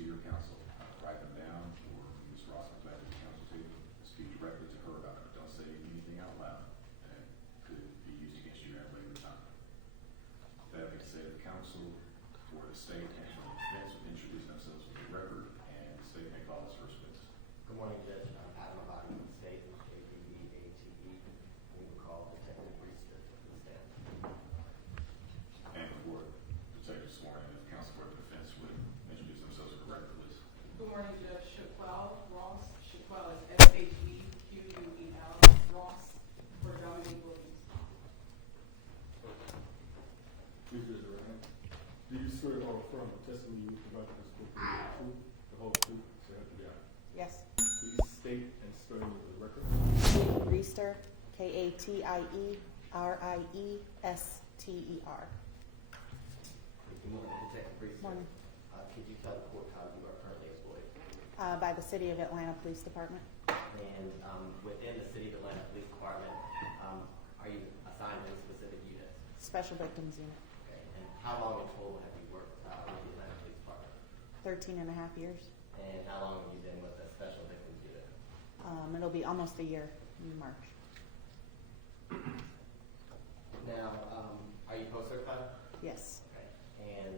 to your counsel. Write them down, or Ms. Ross comes back to the council table. Speak directly to her about it. Don't say anything out loud that could be used against you at a later time. That being said, the council or the state counsel defense would introduce themselves for the record, and the state may call its first witness. Good morning, Judge. I'm Pat Mabadi from the state, KPEATE. We will call Detective Reister to the stand. And before the detective sworn in, if counsel for the defense would introduce themselves for the record, please. Good morning, Judge. Shequel Ross. Shequel is SHEquel Ross for Dominique. Please raise your right hand. Do you swear or affirm the testimony you provide to this court the truth, the whole truth, so help you God? Yes. Please state and spell your name for the record. Reister, Katie-Riester. Good morning, Detective Reister. Morning. Could you tell the court how you are currently employed? By the City of Atlanta Police Department. And within the City of Atlanta Police Department, are you assigned to a specific unit? Special Victims Unit. Okay. And how long in total have you worked with the Atlanta Police Department? 13 and a half years. And how long have you been with the Special Victims Unit? It'll be almost a year in March. Now, are you post-certified? Yes. Okay. And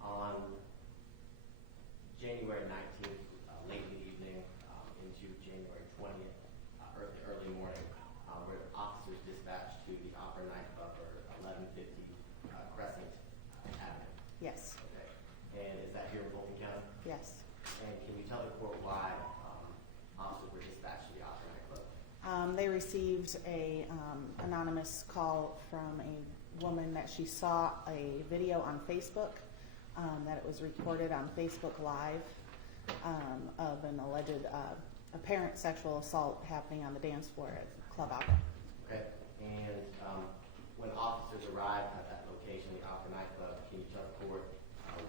on January 19th, late in the evening, into January 20th, early morning, were officers dispatched to the Opera nightclub or 1150 Crescent Avenue? Yes. Okay. And is that here in Fulton County? Yes. And can you tell the court why officers were dispatched to the Opera nightclub? They received a anonymous call from a woman that she saw a video on Facebook, that it was recorded on Facebook Live, of an alleged apparent sexual assault happening on the dance floor at Club Opera. Okay. And when officers arrived at that location, the Opera nightclub, can you tell the court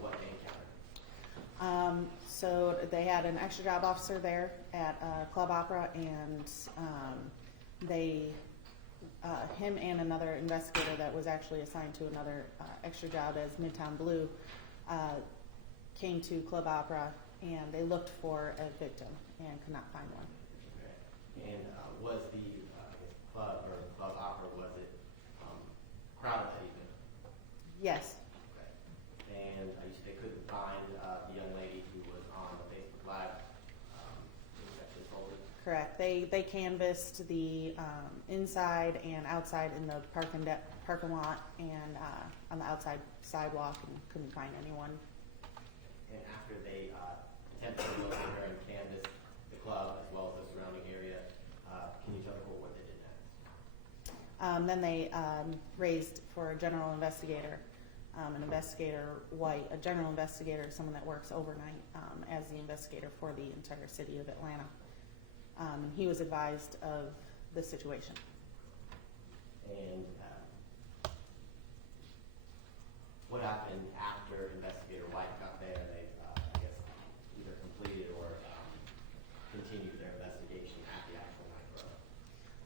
what they encountered? So they had an extra job officer there at Club Opera, and him and another investigator that was actually assigned to another extra job as Midtown Blue came to Club Opera, and they looked for a victim and could not find one. Okay. And was the club or Club Opera, was it crowded that evening? Yes. Okay. And you said they couldn't find the young lady who was on the Facebook Live sexually assaulted? Correct. They canvassed the inside and outside in the parking lot and on the outside sidewalk, and couldn't find anyone. And after they attempted to locate her and canvass the club as well as the surrounding area, can you tell the court what they did next? Then they raised for a general investigator, an investigator White, a general investigator, someone that works overnight as the investigator for the entire city of Atlanta. He was advised of the situation. And what happened after Investigator White got there and they, I guess, either completed or continued their investigation at the actual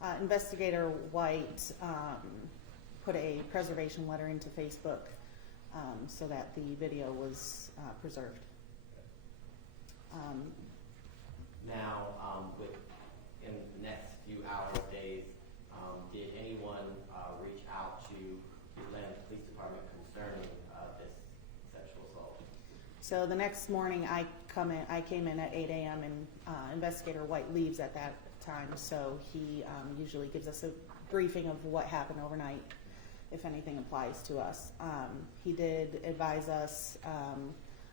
nightclub? Investigator White put a preservation letter into Facebook so that the video was preserved. Now, in the next few hours, days, did anyone reach out to the Atlanta Police Department concerning this sexual assault? So the next morning I came in at 8 a.m. and Investigator White leaves at that time, so he usually gives us a briefing of what happened overnight, if anything applies to us. He did advise us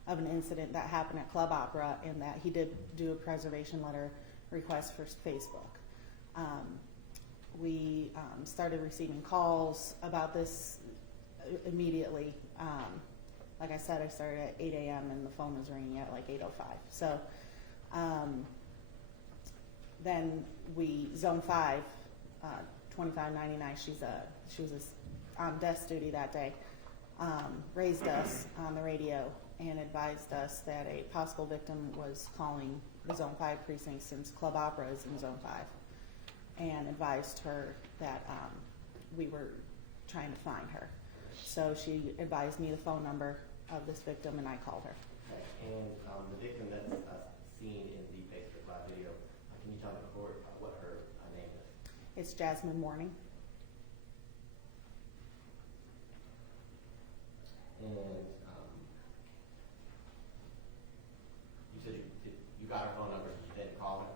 of an incident that happened at Club Opera, and that he did do a preservation letter request for Facebook. We started receiving calls about this immediately. Like I said, I started at 8 a.m. and the phone was ringing at like 8:05. So then Zone 5, 2599, she was on desk duty that day, raised us on the radio and advised us that a possible victim was calling the Zone 5 precinct, since Club Opera is in Zone 5, and advised her that we were trying to find her. So she advised me the phone number of this victim, and I called her. Okay, and the victim that's seen in the Facebook Live video, can you tell the court what her name is? It's Jasmine Morning. And you said you got her phone number, you didn't call her?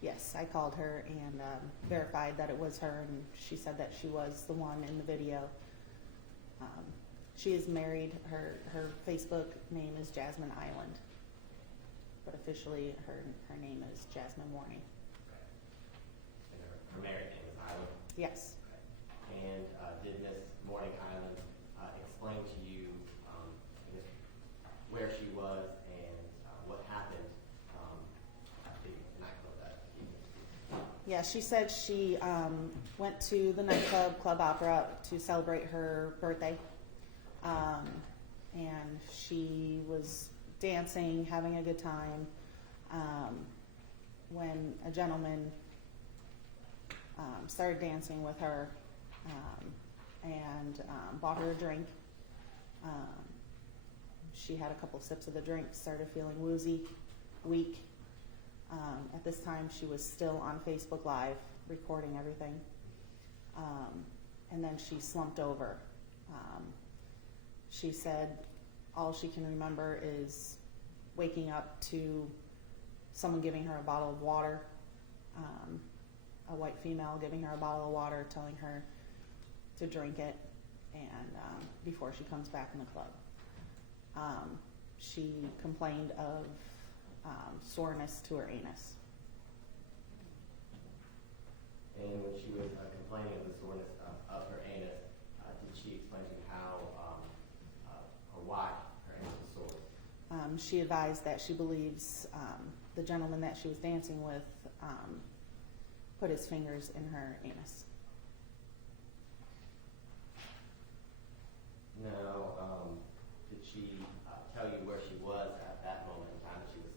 Yes, I called her and verified that it was her, and she said that she was the one in the video. She is married. Her Facebook name is Jasmine Island, but officially her name is Jasmine Morning. And her married name is Island? Yes. Okay. And did Miss Morning Island explain to you I guess, where she was and what happened at the nightclub that evening? Yeah, she said she went to the nightclub, Club Opera, to celebrate her birthday. And she was dancing, having a good time, when a gentleman started dancing with her and bought her a drink. She had a couple sips of the drink, started feeling woozy, weak. At this time, she was still on Facebook Live, recording everything. And then she slumped over. She said all she can remember is waking up to someone giving her a bottle of water, a white female giving her a bottle of water, telling her to drink it, and before she comes back in the club. She complained of soreness to her anus. And when she was complaining of the soreness of her anus, did she explain to you how or why her anus was sore? She advised that she believes the gentleman that she was dancing with put his fingers in her anus. Now, did she tell you where she was at that moment in time that she was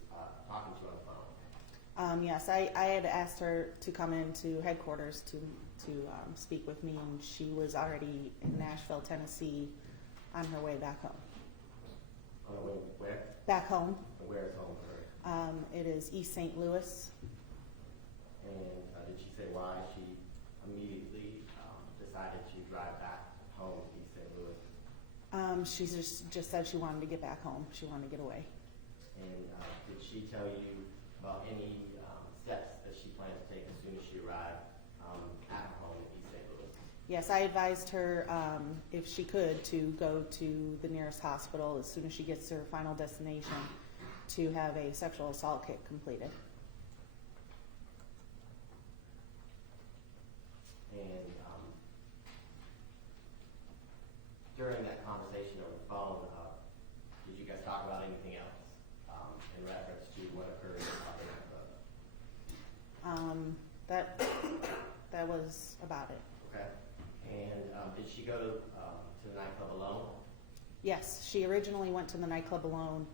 talking to you on the phone? Yes, I had asked her to come into headquarters to speak with me, and she was already in Nashville, Tennessee, on her way back home. On the way where? Back home. And where is home for her? It is East St. Louis. And did she say why she immediately decided to drive back home to East St. Louis? She just said she wanted to get back home. She wanted to get away. And did she tell you about any steps that she planned to take as soon as she arrived at home in East St. Louis? Yes, I advised her, if she could, to go to the nearest hospital as soon as she gets to her final destination to have a sexual assault kit completed. And during that conversation over the phone, did you guys talk about anything else in reference to what occurred at the nightclub? That was about it. Okay. And did she go to the nightclub alone? Yes, she originally went to the nightclub alone,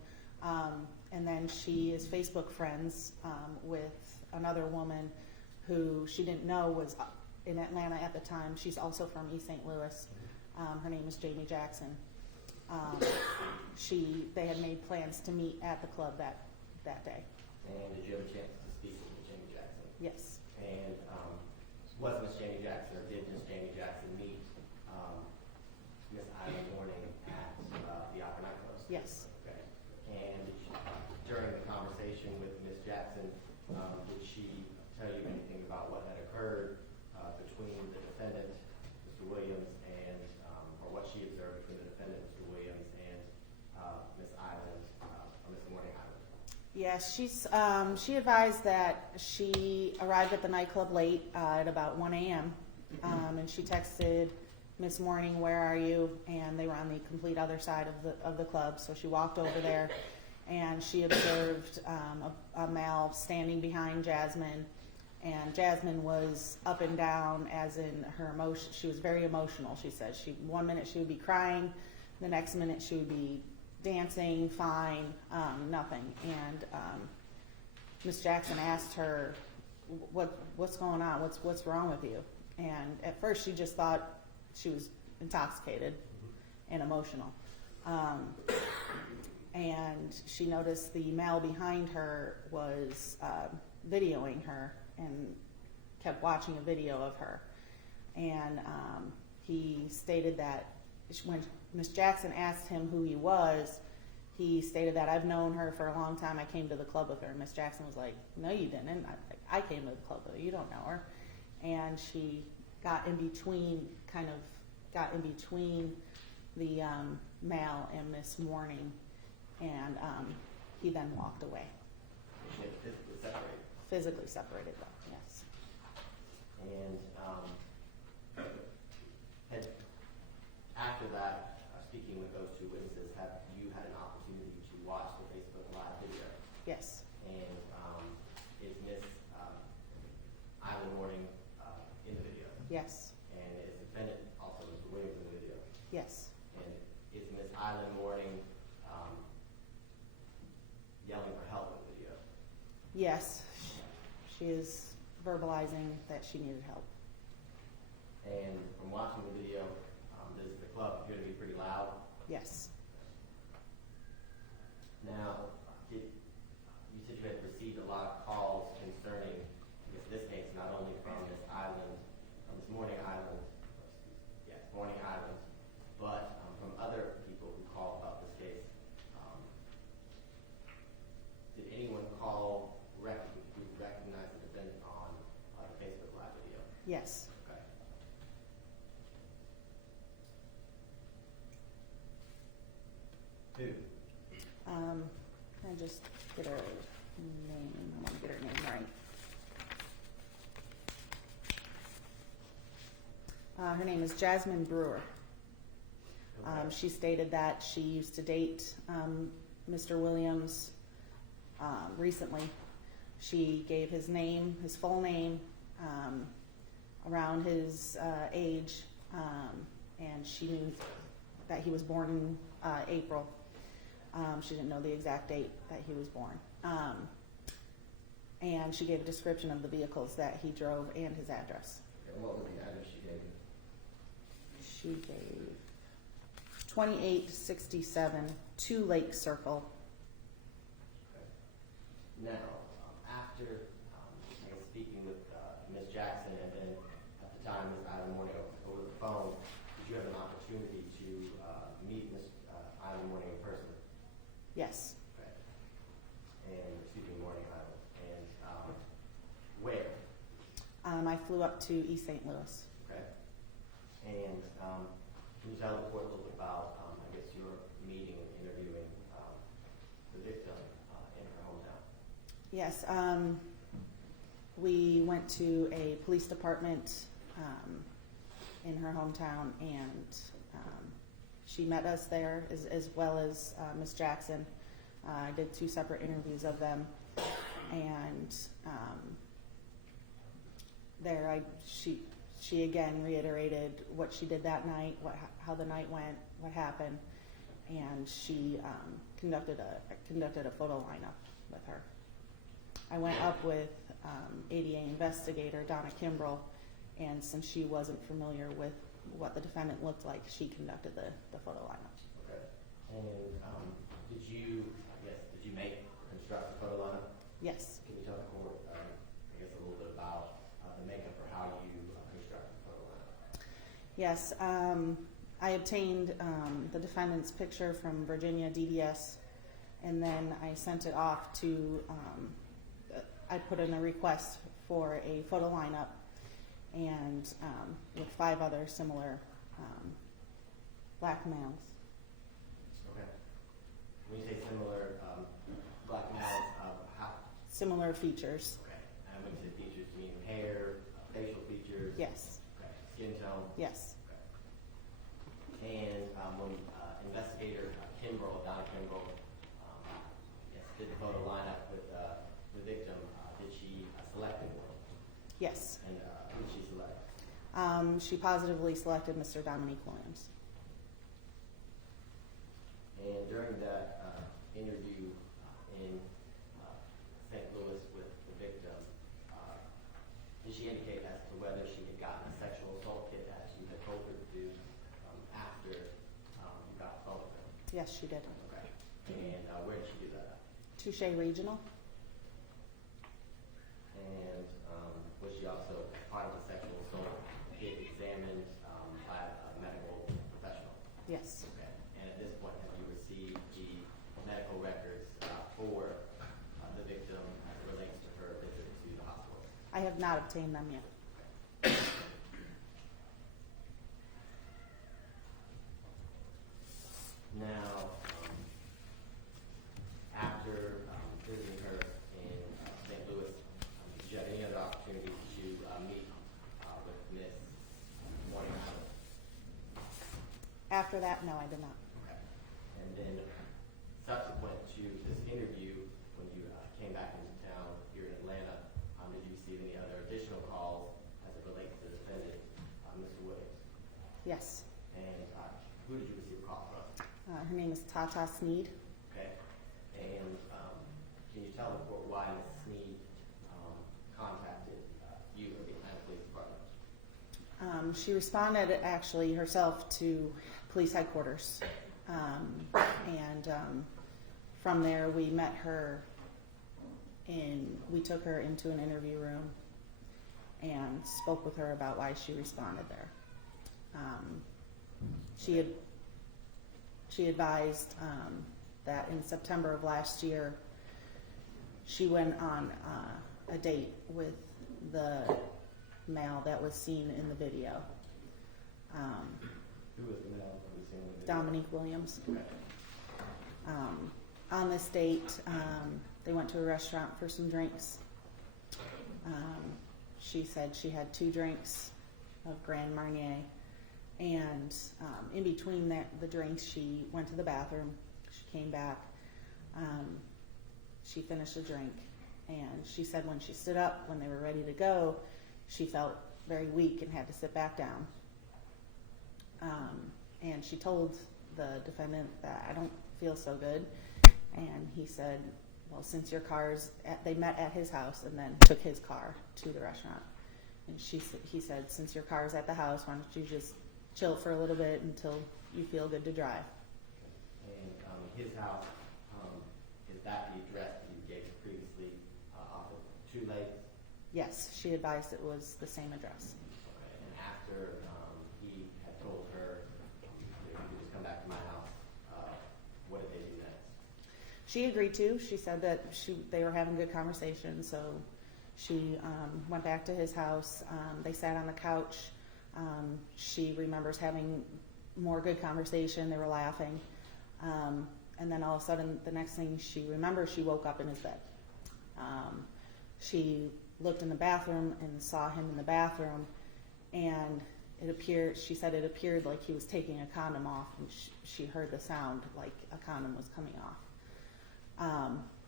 and then she is Facebook friends with another woman who she didn't know was in Atlanta at the time. She's also from East St. Louis. Her name is Jamie Jackson. They had made plans to meet at the club that day. And did you have a chance to speak with Ms. Jamie Jackson? Yes. And was Ms. Jamie Jackson, or did Ms. Jamie Jackson meet Ms. Island Morning at the Opera nightclub? Yes. Okay. And during the conversation with Ms. Jackson, did she tell you anything about what had occurred between the defendant, Mr. Williams, and or what she observed between the defendant, Mr. Williams, and Ms. Island, or Ms. Morning Island? Yes, she advised that she arrived at the nightclub late at about 1 a.m. And she texted Miss Morning, "Where are you?" And they were on the complete other side of the club. So she walked over there, and she observed a male standing behind Jasmine, and Jasmine was up and down, as in her emotion. She was very emotional. She said 1 minute she would be crying, the next minute she would be dancing, fine, nothing. And Miss Jackson asked her, "What's going on? What's wrong with you?" And at first she just thought she was intoxicated and emotional. and she noticed the male behind her was videoing her and kept watching a video of her. And he stated that when Miss Jackson asked him who he was, he stated that I've known her for a long time. I came to the club with her. And Miss Jackson was like, no, you didn't. I came to the club with her. You don't know her. And she got in between the male and Miss Morning, and he then walked away. She had physically separated. Physically separated them, yes. And after that, speaking with those two witnesses, have you had an opportunity to watch the Facebook Live video? Yes. And is Miss Island Morning in the video? Yes. And is the defendant also Mr. Williams in the video? Yes. And is Miss Island Morning yelling for help in the video? Yes. She is verbalizing that she needed help. And from watching the video, does the club appear to be pretty loud? Yes. Now, you said you had received a lot of calls concerning, I guess this case, not only from this island, this Morning Island, Morning Island, but from other people who called about this case. Did anyone call who recognized the defendant on the Facebook Live video? Yes. Okay. Who? I just get her name. I want to get her name right. Her name is Jasmine Brewer. Okay. She stated that she used to date Mr. Williams recently. She gave his name, his full name, around his age, and she knew that he was born in April. She didn't know the exact date that he was born. And she gave a description of the vehicles that he drove and his address. And what was the address she gave you? She gave 2867 2 Lake Circle. Okay. Now, after I guess speaking with Ms. Jackson, and then at the time Ms. Island Morning over the phone, did you have an opportunity to meet Ms. Island Morning in person? Yes. Okay. And excuse me, Morning Island. And where? I flew up to East St. Louis. Okay. And can you tell the court a little bit about, I guess, your meeting and interviewing the victim in her hometown? Yes. We went to a police department in her hometown, and she met us there as well as Miss Jackson. I did 2 separate interviews of them, and there she again reiterated what she did that night, how the night went, what happened, and she conducted a photo lineup with her. I went up with ADA investigator Donna Kimbrell, and since she wasn't familiar with what the defendant looked like, she conducted the photo lineup. Okay. And did you construct the photo lineup? Yes. Can you tell the court, I guess, a little bit about the makeup or how you constructed the photo lineup? Yes. I obtained the defendant's picture from Virginia DDS, and then I sent it off to, I put in a request for a photo lineup, and with 5 other similar black males. Okay. When you say similar black males, how? Similar features. Okay. And when you say features, you mean hair, facial features? Yes. Okay. Skin tone? Yes. Okay. And when investigator Donna Kimbrell, did the photo lineup with the victim, did she select anyone? Yes. And who did she select? She positively selected Mr. Dominique Williams. And during that interview in St. Louis with the victim, did she indicate as to whether she had gotten a sexual assault kit as you had told her to do after you got the phone with her? Yes, she did. Okay. And Touche Regional. And was she also, as part of the sexual assault, get examined by a medical professional? Yes. Okay. And at this point, have you received the medical records for the victim as it relates to her visit to the hospital? I have not obtained them yet. Now, after visiting her in St. Louis, did you have any other opportunities to meet with Miss Morningside? After that, no, I did not. Okay. And then subsequent to this interview, when you came back into town here in Atlanta, did you receive any other additional calls as it relates to the defendant, Mr. Williams? Yes. And who did you receive a call from? Her name is Tata Sneed. Okay. And can you tell the court why Ms. Sneed contacted you or the Atlanta Police Department? She responded actually herself to police headquarters. From there we met her we took her into an interview room and spoke with her about why she responded there. She advised that in September of last year, she went on a date with the male that was seen in the video. Who was the male who was seen in the video? Dominique Williams. Okay. On this date, they went to a restaurant for some drinks. She said she had 2 drinks of Grand Marnier. And in between the drinks, she went to the bathroom. She came back. She finished a drink. And she said when she stood up, when they were ready to go, she felt very weak and had to sit back down. And she told the defendant that I don't feel so good. And he said, well, since your car's they met at his house and then took his car to the restaurant. And he said, since your car's at the house, why don't you just chill for a little bit until you feel good to drive. And his house, is that the address that you gave previously off of 2 Lakes? Yes, she advised it was the same address. Okay. And after he had told her, you could just come back to my house, what did they do next? She agreed to. She said that they were having good conversation, so she went back to his house. They sat on the couch. She remembers having more good conversation. They were laughing. And then all of a sudden, the next thing she remembers, she woke up in his bed. She looked in the bathroom and saw him in the bathroom, and she said it appeared like he was taking a condom off, and she heard the sound like a condom was coming off.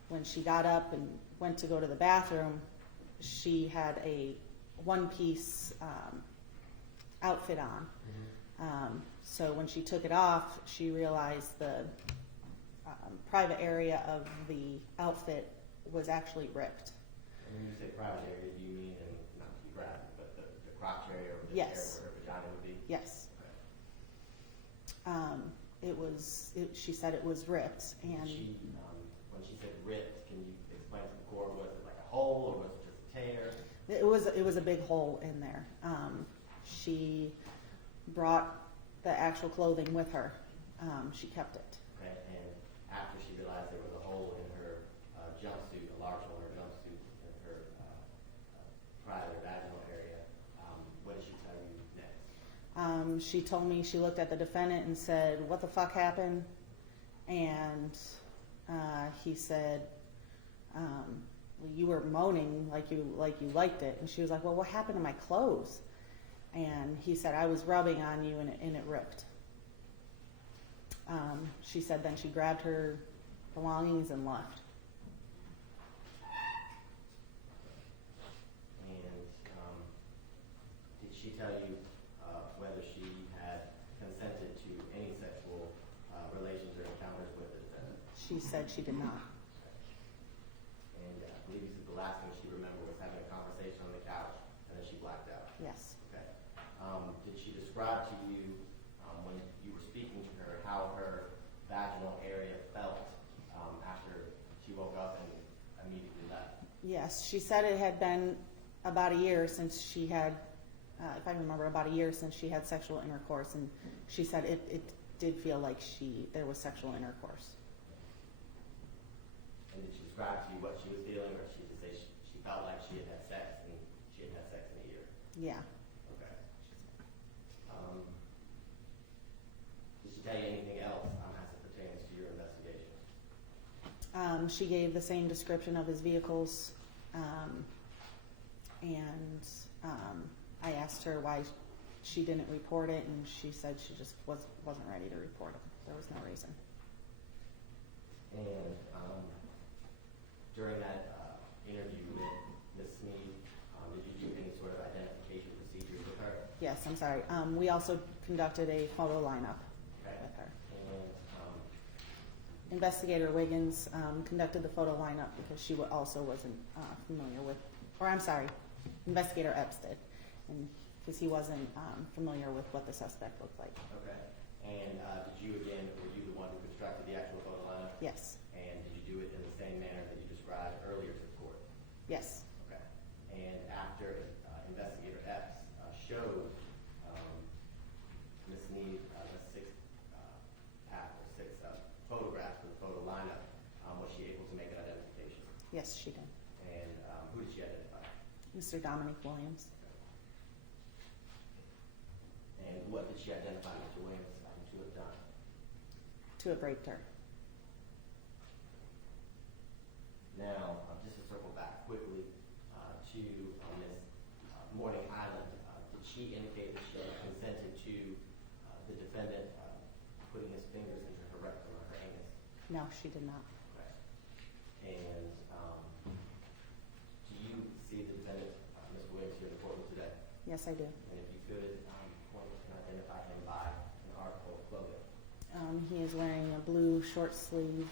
When she got up and went to go to the bathroom, she had a one-piece outfit on. So when she took it off, she realized the private area of the outfit was actually ripped. And when you say private area, do you mean, and not to be graphic, but the crotch area or the Yes. area where her vagina would be? Yes. Okay. She said it was ripped, and When she said ripped, can you explain to the court, was it like a hole or was it just a tear? it was a big hole in there. She brought the actual clothing with her. She kept it. Okay, and after she realized there was a hole in her jumpsuit, a large hole in her jumpsuit in her private vaginal area, what did she tell you next? She told me she looked at the defendant and said, "What the fuck happened?" And he said, well, "You were moaning like you liked it." And she was like, "Well, what happened to my clothes?" And he said, "I was rubbing on you and it ripped." She said then she grabbed her belongings and left. And did she tell you whether she had consented to any sexual relations or encounters with the defendant? She said she did not. And I believe you said the last thing she remembered was having a conversation on the couch, and then she blacked out. Yes. Okay. Did she describe to you, when you were speaking to her, how her vaginal area felt after she woke up Yes, she said it had been about a year since she had, if I remember, about a year since she had sexual intercourse, and she said it did feel like there was sexual intercourse. And did she describe to you what she was feeling, or she just say she felt like she had had sex and she hadn't had sex in a year? Yeah. Okay. Did she tell you anything else as it pertains to your investigation? She gave the same description of his vehicles, and I asked her why she didn't report it, and she said she just wasn't ready to report it. There was no reason. And during that interview with Ms. Sneed, did you do any sort of identification procedures with her? Yes, I'm sorry. We also conducted a photo lineup Okay. with her. And Investigator Wiggins conducted the photo lineup because she also wasn't familiar with, or I'm sorry, Investigator Epps did, and because he wasn't familiar with what the suspect looked like. okay. And were you the one who constructed the actual photo lineup? Yes, And did you do it in the same manner that you described earlier to the court? yes, Okay. And after Investigator Epps showed Ms. Sneed the six photographs for the photo lineup, was she able to make an identification? yes, she did. And who did she identify? Mr. Dominique Williams. And what did she identify Mr. Williams to have done? To have raped her. Now, just to circle back quickly to Ms. Morning Island, did she indicate that she had consented to the defendant putting his fingers into her rectum or her anus? No, she did not. Okay. And do you see the defendant, Mr. Williams, here in the courtroom today? Yes, I do. And if you could point and identify him by an article of clothing. He is wearing a blue short sleeve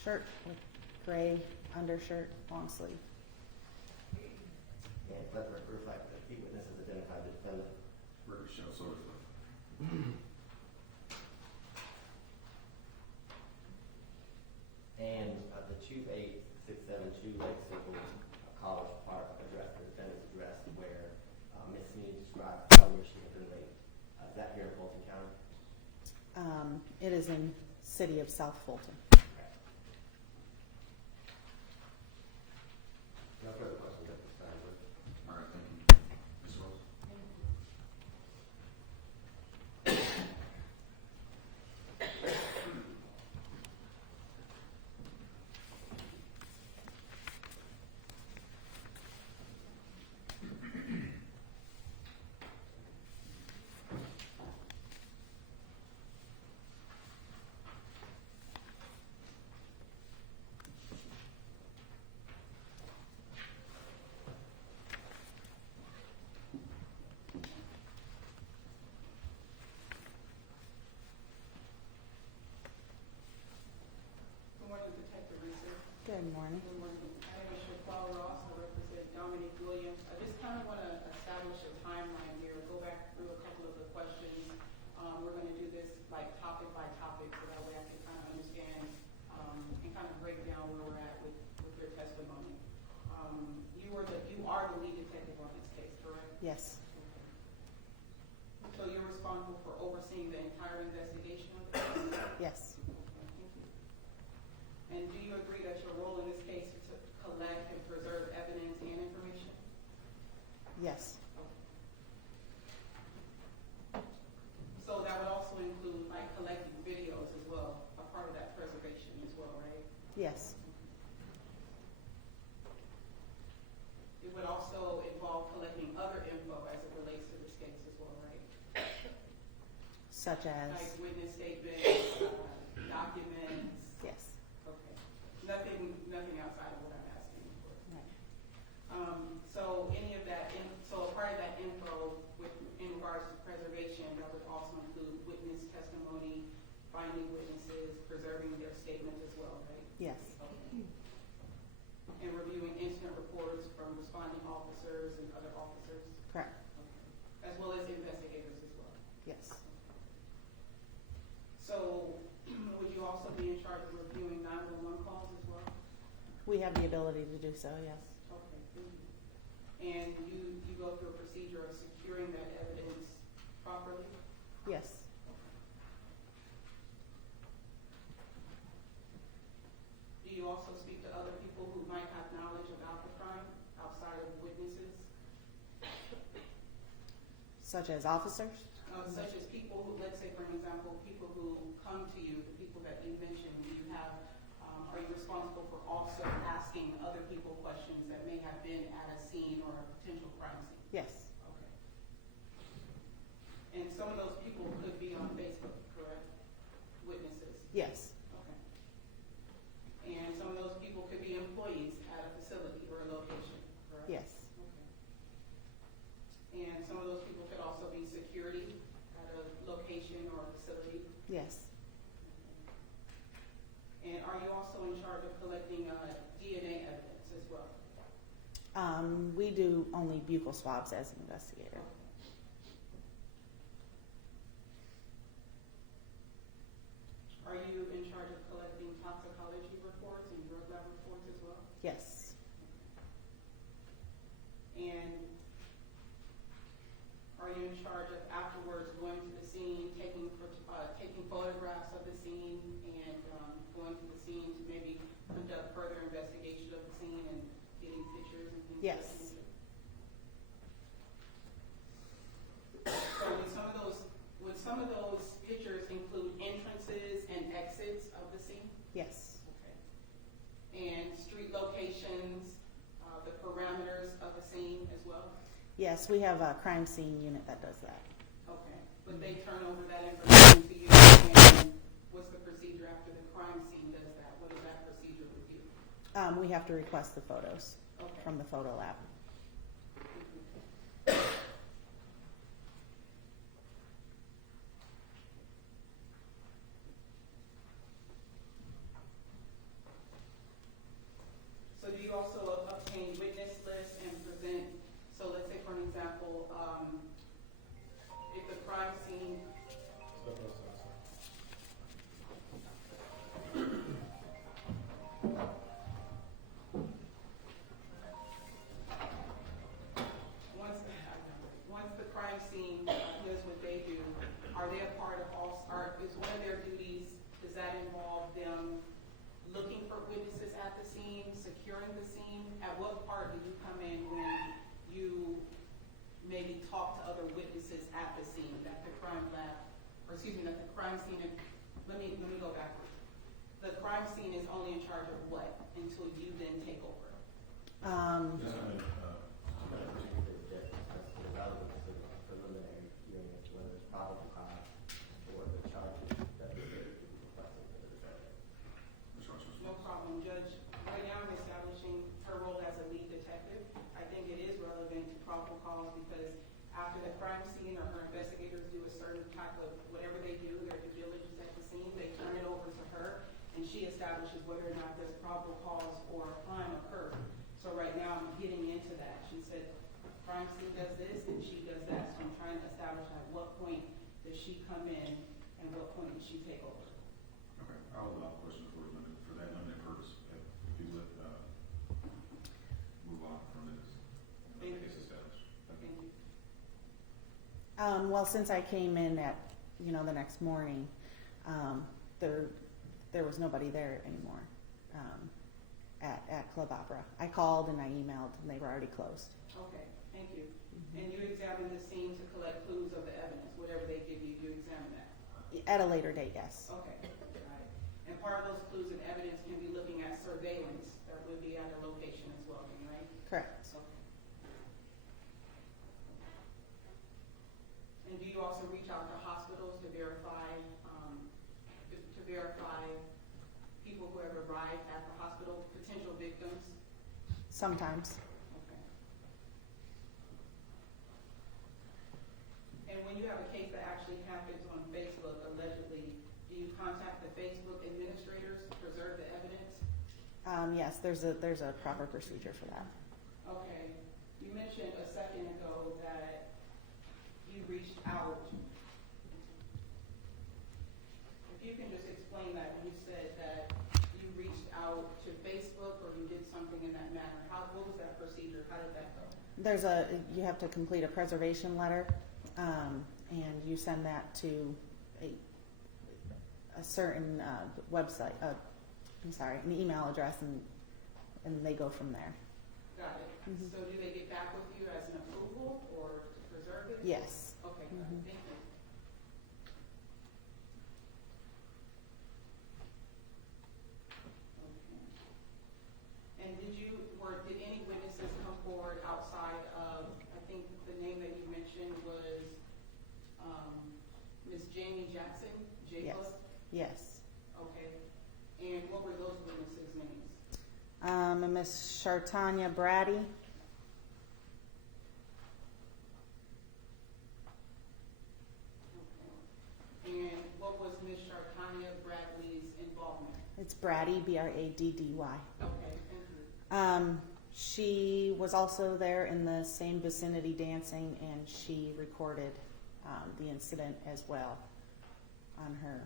shirt with gray undershirt, long sleeve. And let the record reflect that the witnesses identified the defendant. Record show sort of. And the 28672 Lake Circle College Park address, the defendant's address, where Ms. Sneed described where she had been raped. Is that here in Fulton County? It is in city of South Fulton. Okay. No further questions at this time, Ruth. All right, thank you. Ms. Rose? Good morning, Detective Reeser. Good morning. Good morning. My name is Shequel Ross. I represent Dominique Williams. I just kind of want to establish a timeline here, go back through a couple of the questions. We're going to do this like topic by topic, so that way I can kind of understand and kind of break down where we're at with your testimony. You are the lead detective on this case, correct? Yes, So you're responsible for overseeing the entire investigation of the case? yes, Thank you. And do you agree that your role in this case is to collect and preserve evidence and information? yes, So that would also include like collecting videos as well, a part of that preservation as well, right? yes, It would also involve collecting other info as it relates to this case as well, right? such as, Like witness statements, documents, yes, okay. Nothing outside of what I'm asking for. right, So any of that, so a part of that info in regards to preservation, that would also include witness testimony, finding witnesses, preserving their statement as well, right? yes, Okay. And reviewing incident reports from responding officers and other officers, correct, okay. As well as investigators as well. yes, So would you also be in charge of reviewing 911 calls as well? we have have the ability to do so, yes. Okay, thank you. And you go through a procedure of securing that evidence properly? Yes. Do you also speak to other people who might have knowledge about the crime outside of witnesses? Such as officers? Such as people who, let's say for an example, people who come to you, the people that you mentioned, do you have, are you responsible for also asking other people questions that may have been at a scene or a potential crime scene? Yes. Okay. And some of those people could be on Facebook, correct? Witnesses? Yes. Okay. And some of those people could be employees at a facility or a location, correct? Yes. Okay. And some of those people could also be security at a location or a facility? Yes. And are you also in charge of collecting DNA evidence as well? We do only buccal swabs as an investigator. Are you in charge of collecting toxicology reports and drug lab reports as well? Yes. And are you in charge of afterwards going to the scene, taking photographs of the scene, and going to the scene to maybe conduct further investigation of the scene and getting pictures and things? Yes. Like that? So would some of those pictures include entrances and exits of the scene? Yes. Okay. And street locations, the parameters of the scene as well? Yes, we have a crime scene unit that does that. Okay, but they turn over that information to you, and what's the procedure after the crime scene does that? What is that procedure with you? We have to request the photos Okay. from the photo lab. So do you also obtain witness lists and present, so let's say for an example, if the crime scene, Step outside, sir. once the crime scene does what they do, are they a part of is one of their duties, does that involve them looking for witnesses at the scene, securing the scene? At what part do you come in when you maybe talk to other witnesses at the scene that the crime lab, or excuse me, that the crime scene, let me go backwards. The crime scene is only in charge of what until you then take over? Just a minute, That's the relevance of the preliminary hearing as whether it's probable cause or the charges that the state is requesting for the defendant. Mr. Russell. No problem, Judge. Right now, I'm establishing her role as a lead detective. I think it is relevant to probable cause because after the crime scene or her investigators do a certain type of whatever they do, their due diligence at the scene, they turn it over to her, and she establishes whether or not there's probable cause for a crime occurred. So right now, I'm getting into that. She said, crime scene does this, and she does that. So I'm trying to establish at what point does she come in, and what point does she take over. Okay, I'll allow questions for that limited purpose, if you would, move on from this. Thank you. Case established. Thank Thank you. you. Well, since I came in at, the next morning, there was nobody there anymore at Club Opera. I called and I emailed and they were already closed. Okay, thank you. And you examine the scene to collect clues of the evidence, whatever they give you, you examine that? At a later date, yes. Okay, all right. And part of those clues and evidence can be looking at surveillance that would be at a location as well, right? Correct. Okay. And do you also reach out to hospitals to verify people who have arrived at the hospital, potential victims? Sometimes. Okay. And when you have a case that actually happens on Facebook, allegedly, do you contact the Facebook administrators to preserve the evidence? Yes, there's a proper procedure for that. Okay. You mentioned a second ago that you reached out. If you can just explain that, when you said that you reached out to Facebook or you did something You have to complete a preservation letter, and you send that to a certain website, an email address, and they go from there. Got it. Mhm. So do they get back with you as an approval or to preserve it? Yes. Okay, got Mhm. it. Thank you. Okay. And did any witnesses come forward outside of, I think the name that you mentioned was, Ms. Jamie Jackson, Yes. J-Club? Yes. Okay. And what were those witnesses' names? Miss Shartanya Brady. Okay. And what was Ms. Shartanya Bradley's involvement? It's Brady, Braddy. Okay, thank you. She was also there in the same vicinity dancing, and she recorded the incident as well on her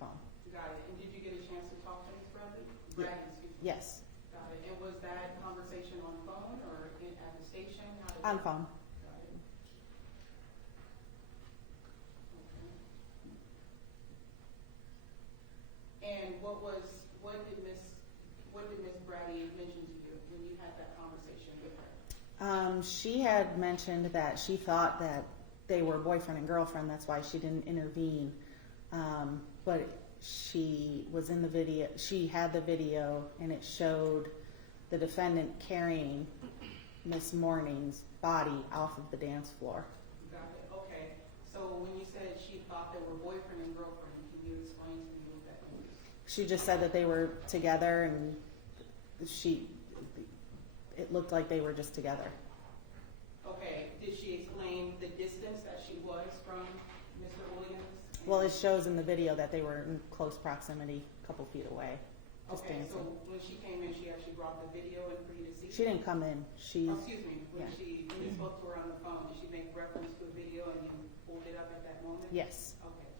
phone. Got it. And did you get a chance to talk to Ms. Bradley? Yeah. Bradley, excuse me. Yes, Got it. And was that conversation on phone or at the station? How did on that- phone. Got it. Okay. And what did Ms. Brady mention to you when you had that conversation with her? She had mentioned that she thought that they were boyfriend and girlfriend. That's why she didn't intervene. But she was in the video. She had the video, and it showed the defendant carrying Miss Morning's body off of the dance floor. Got it. Okay. So when you said she thought they were boyfriend and girlfriend, can you explain to me what that means? She just said that they were together, and it looked like they were just together. Okay. Did she explain the distance that she was from Mr. Williams? Well, it shows in the video that they were in close proximity, a couple feet away, just Okay, so dancing. when she came in, she actually brought the video in for you to see? She didn't come in. Oh, excuse me, when yeah. when you spoke to her on the phone, did she make reference to a video and you pulled it up at that moment? Yes. Okay.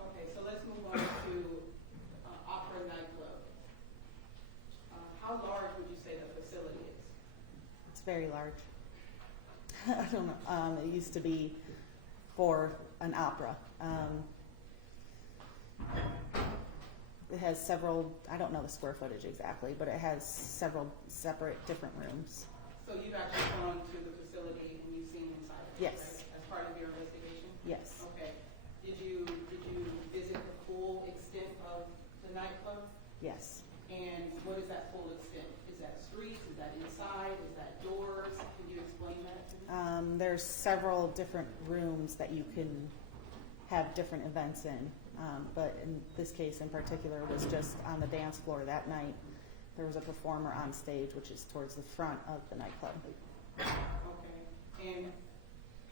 Okay, so let's move on to Opera Nightclub. How large would you say the facility is? It's very large. I don't know. It used to be for an opera. It has several, I don't know the square footage exactly, but it has several separate different rooms. So you've actually gone to the facility and you've seen inside of it, Yes. right? As part of your investigation? Yes. Okay. Did you visit the full extent of the nightclub? Yes. And what is that full extent? Is that streets? Is that inside? Is that doors? Can you explain that to me? There's several different rooms that you can have different events in. But in this case in particular was just on the dance floor that night. There was a performer on stage, which is towards the front of the nightclub. Okay. And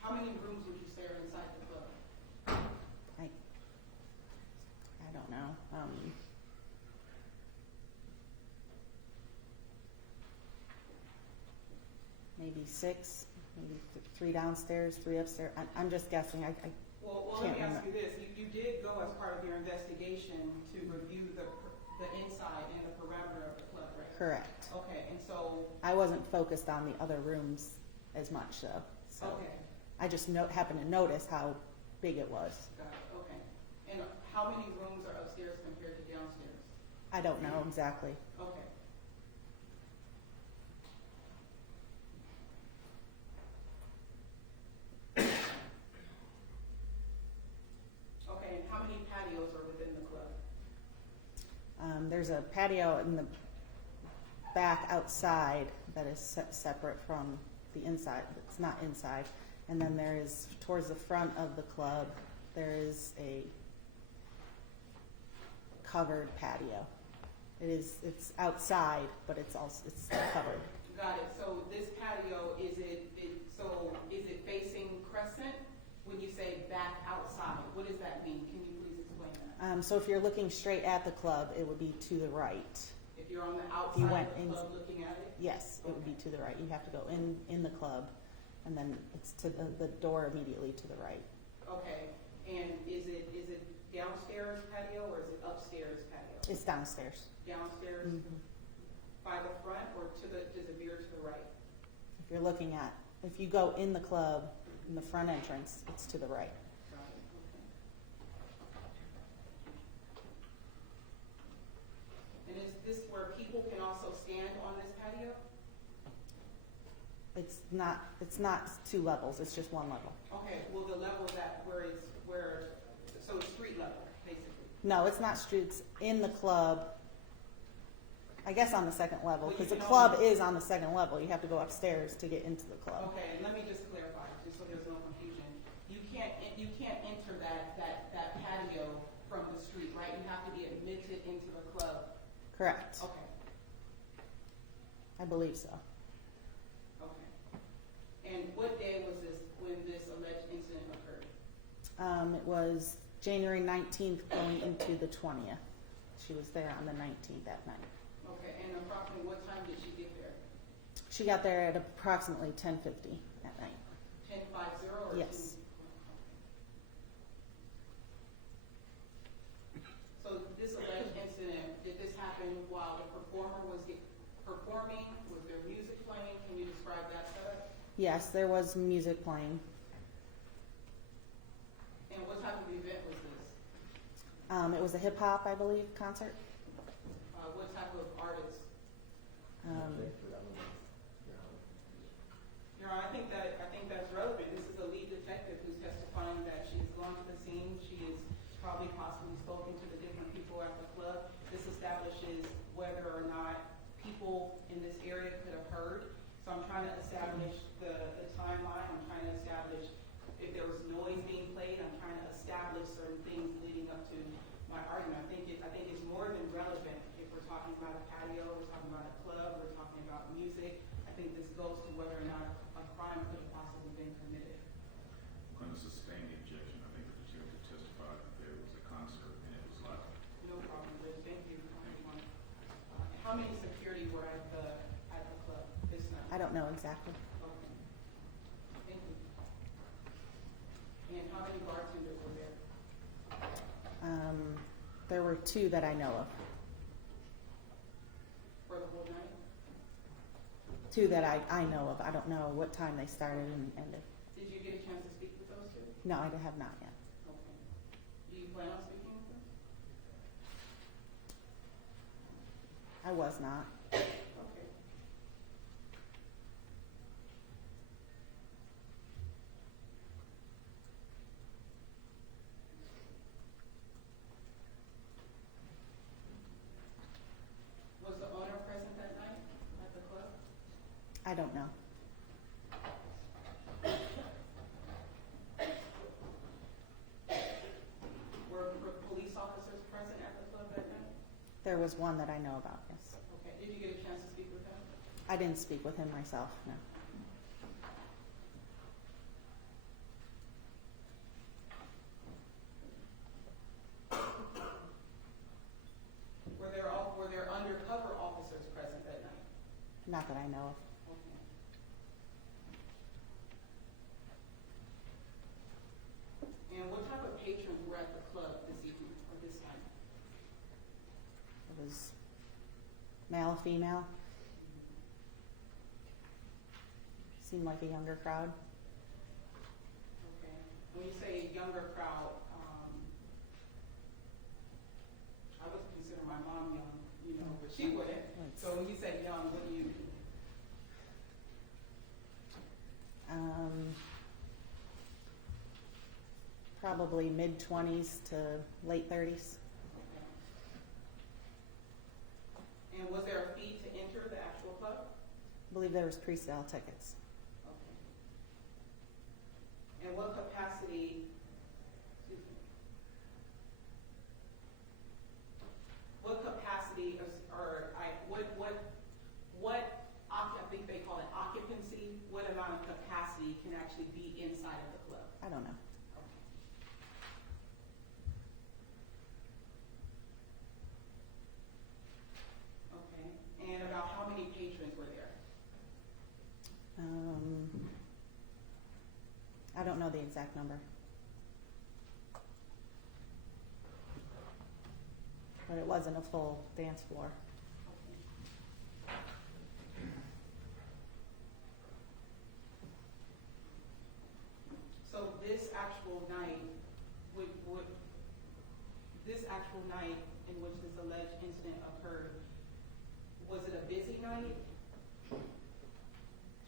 how many rooms would you say are inside the club? I don't know. Maybe 6, maybe 3 downstairs, 3 upstairs. I'm just guessing. Well, Can't let me ask remember. you this. You did go as part of your investigation to review the inside and the perimeter of the club, right? Correct. Okay, and so, I wasn't focused on the other rooms as much, though. So okay, I just happened to notice how big it was. got it, okay. And how many rooms are upstairs compared to downstairs? I don't know exactly. Okay. Okay, and how many patios are within the club? There's a patio in the back outside that is separate from the inside. It's not inside. And then there is, towards the front of the club, there is a covered patio. It's outside, but it's covered. Got it. So this patio, is it facing Crescent? When you say back outside, what does that mean? Can you please explain that? So if you're looking straight at the club, it would be to the right. If you're on the You outside went of the in- club looking at it? Yes, it would be to the right. You have to go in the club, and then it's to the door immediately to the right. Okay. And is it downstairs patio or is it upstairs patio? It's downstairs. Downstairs by the front or does it veer to the right? If you're looking at, if you go in the club, in the front entrance, it's to the right. Got it, okay. And is this where people can also stand on this patio? It's not 2 levels, it's just 1 level. Okay, well, the level that so it's street level, basically. No, it's not streets, in the club, I guess on the 2nd level, But you because the can club only- is on the 2nd level. You have to go upstairs to get into the club. Okay, and let me just clarify, just so there's no confusion. You can't enter that patio from the street, right? You have to be admitted into the club. Correct. Okay, I believe so. okay. And what day was this when this alleged incident occurred? It was January 19th going into the 20th. She was there on the 19th that night. Okay, and approximately what time did she get there? She got there at approximately 10:50 at night. 10:50 or? Yes. So this alleged incident, did this happen while the performer was performing? Was there music playing? Can you describe that setup? Yes, there was music playing. And what type of event was this? It was a hip hop, I believe, concert. What type of artist? Um, Your Honor, I think that's relevant. This is a lead detective who's testifying that she's gone to the scene. She has probably possibly spoken to the different people at the club. This establishes whether or not people in this area could have heard. So I'm trying to establish the timeline. I'm trying to establish if there was noise being played. I'm trying to establish certain things leading up to my argument. I think it's more than relevant if we're talking about a patio, we're talking about a club, we're talking about music. I think this goes to whether or not a crime could have possibly been committed. I'm going to sustain the objection. I think the detective testified that there was a concert and it was loud. No problem, Liz. Thank you. How many security were at the club this night? I don't know exactly. Okay. Thank you. And how many bartenders were there? There were 2 that I know of. For the whole night? 2 that I know of. I don't know what time they started and ended. Did you get a chance to speak with those 2? No, I have not yet. Okay. Do you plan on speaking with them? I was not. Okay. Was the owner present that night at the club? I don't know. Were police officers present at the club that night? There was one that I know about, yes. Okay. Did you get a chance to speak with them? I didn't speak with him myself, no. Were there undercover officers present that night? Not that I know of. Okay. And what type of patrons were at the club this evening or this night? It was male, female. Seemed like a younger crowd. Okay. When you say younger crowd, I would consider my mom young, but she wouldn't. So when you say young, what do you mean? Probably mid-20s to late 30s. Okay. And was there a fee to enter the actual club? I believe there was pre-sale tickets. Okay. And what capacity, excuse me, what capacity I think they call it occupancy, what amount of capacity can actually be inside of the club? I don't know. Okay. And about how many patrons were there? I don't know the exact number. but it wasn't a full dance floor. So this actual night, this actual night in which this alleged incident occurred, was it a busy night?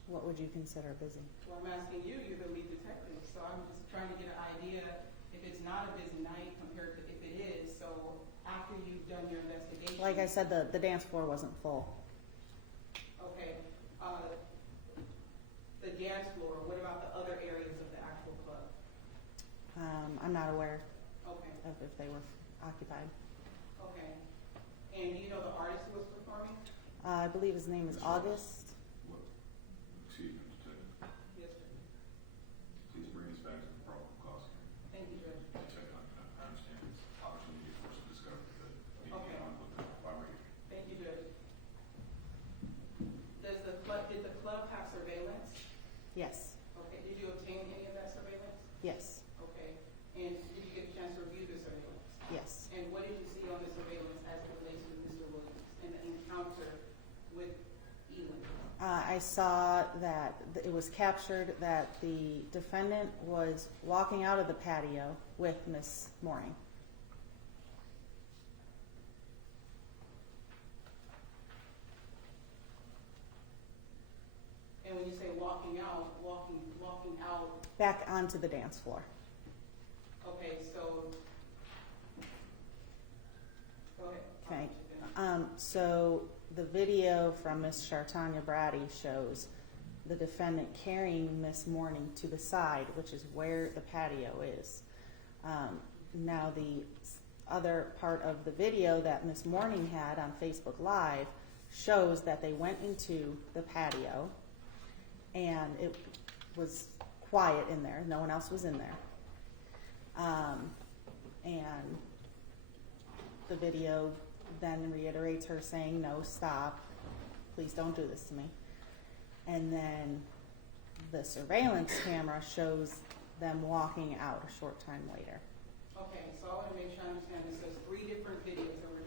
What would you consider busy? Well, I'm asking you, you're the lead detective, so I'm just trying to get an idea if it's not a busy night compared to if it is. So after you've done your investigation. Like I said, the dance floor wasn't full. Okay, the dance floor, what about the other areas of the actual club? I'm not aware Okay, of if they were occupied. okay. And do you know the artist who was performing? I believe his name is August. What, excuse me, Mr. Taylor, Yes, sir. please bring us back to the probable cause hearing. Thank you, Judge. Check on, I understand it's opportunity for us to discover, but you Okay. get on with the, why we're here. Thank you, Judge. Did the club have surveillance? Yes, Okay, did you obtain any of that surveillance? yes, Okay, and did you get a chance to review the surveillance? yes. And what did you see on the surveillance as it relates to Mr. Williams and the encounter with Elon? I saw that it was captured that the defendant was walking out of the patio with Miss Morning. And when you say walking out, Back onto the dance floor. okay, so, go ahead. Okay. So the video from Miss Chartanya Brady shows the defendant carrying Miss Morning to the side, which is where the patio is. Now the other part of the video that Miss Morning had on Facebook Live shows that they went into the patio and it was quiet in there. No one else was in there. And the video then reiterates her saying, "No, stop. Please don't do this to me." And then the surveillance camera shows them walking out a short time later. Okay, so I want to make sure I understand this. There's 3 different videos that were.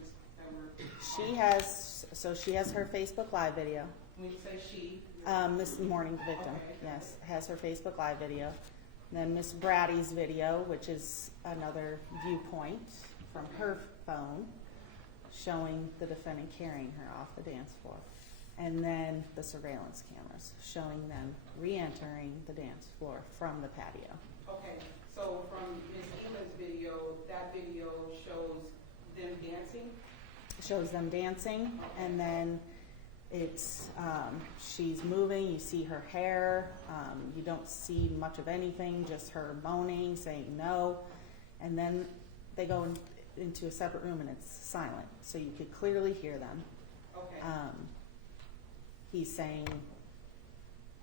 She has her Facebook Live video. When you say she. Miss Morning, the victim, Okay. yes, has her Facebook Live video. Then Miss Brady's video, which is another viewpoint from her phone, showing the defendant carrying her off the dance floor. And then the surveillance cameras showing them re-entering the dance floor from the patio. Okay, so from Ms. Elam's video, that video shows them dancing? Shows them dancing, and then it's she's moving. You see her hair. You don't see much of anything, just her moaning, saying no. And then they go into a separate room, and it's silent, so you could clearly hear them. Okay, He's saying,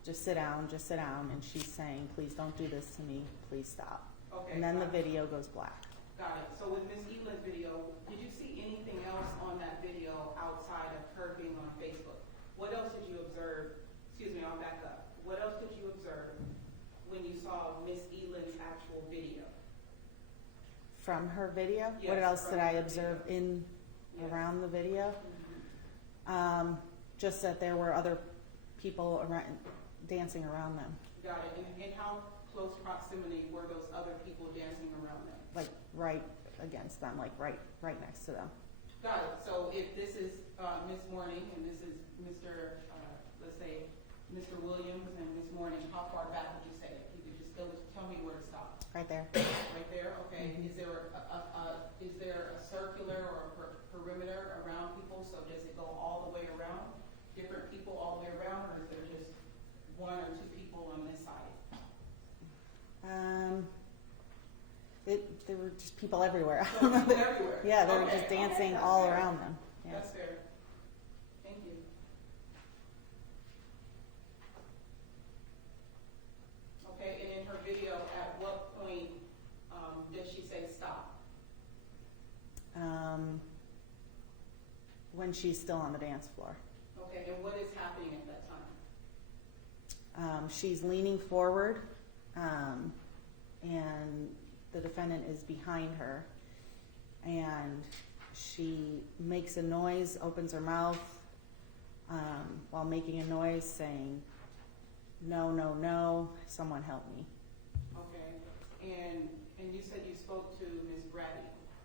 just sit down, and she's saying, "Please don't do this to me. Please stop." okay. And then the got it. video goes black. Got it. So with Ms. Elam's video, did you see anything else on that video outside of her being on Facebook? What else did you observe? Excuse me, I'll back up. What else did you observe when you saw Ms. Elam's actual video? From her video, Yes, what else from did I her observe video. in Yes. around the video? Mhm. Just that there were other people around, dancing around them, Got it. And in how close proximity were those other people dancing around them? like right against them, like right next to them. Got it. So if this is Ms. Morning and this is Mr. Let's say Mr. Williams and Ms. Morning, how far back would you say? If you could just tell me where to stop. Right there. Right there. Okay. Mhm. Is there a circular or a perimeter around people? So does it go all the way around? Different people all the way around, or is there just 1 or 2 people on this side? There were just people everywhere. So people everywhere. Yeah, they were Okay, just dancing that's all fair. around them. Yes. That's fair. Thank you. Okay, and in her video, at what point does she say stop? When she's still on the dance floor. Okay, and what is happening at that time? She's leaning forward, and the defendant is behind her, and She makes a noise, opens her mouth while making a noise, saying, "No, no, no, someone help me." Okay, and you said you spoke to Ms. Brady.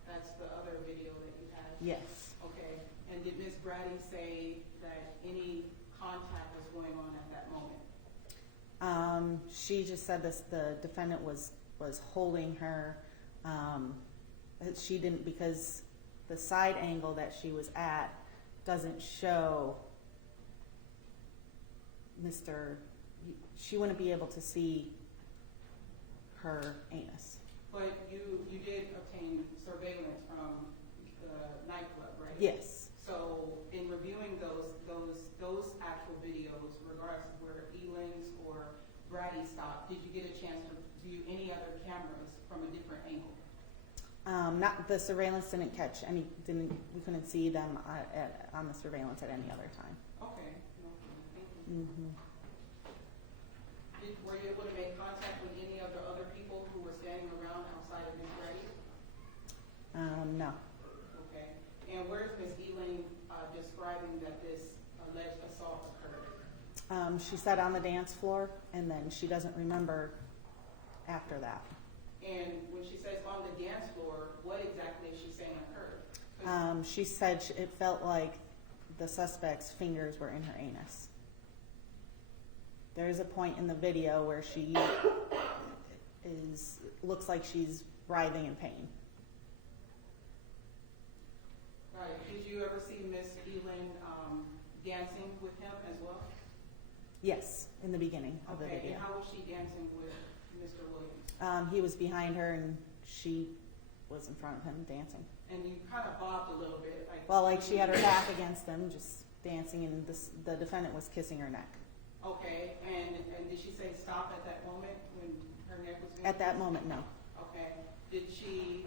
That's the other video that you had? Yes. Okay, and did Ms. Brady say that any contact was going on at that moment? She just said the defendant was holding her. She didn't, because the side angle that she was at doesn't show she wouldn't be able to see her anus. But you did obtain surveillance from the nightclub, right? Yes. So in reviewing those actual videos, regardless of where Eling's or Brady stopped, did you get a chance to view any other cameras from a different angle? Not the surveillance didn't catch any. We couldn't see them on the surveillance at any other time. Okay, no, thank you. Mm-hmm. Were you able to make contact with any of the other people who were standing around outside of Ms. Brady? No. Okay, and where's Ms. Eling describing that this alleged assault occurred? She said on the dance floor, and then she doesn't remember after that. And when she says on the dance floor, what exactly is she saying occurred? She said it felt like the suspect's fingers were in her anus. There is a point in the video where she looks like she's writhing in pain. Right. Did you ever see Miss Eling dancing with him as well? Yes, in the beginning of the Okay, video. and how was she dancing with Mr. Williams? He was behind her and she was in front of him dancing. And you kind of bobbed a little bit. Like she had her back against him, just dancing, and the defendant was kissing her neck. Okay, and did she say stop at that moment when her neck was being At that kissed? moment, no. Okay. Did she,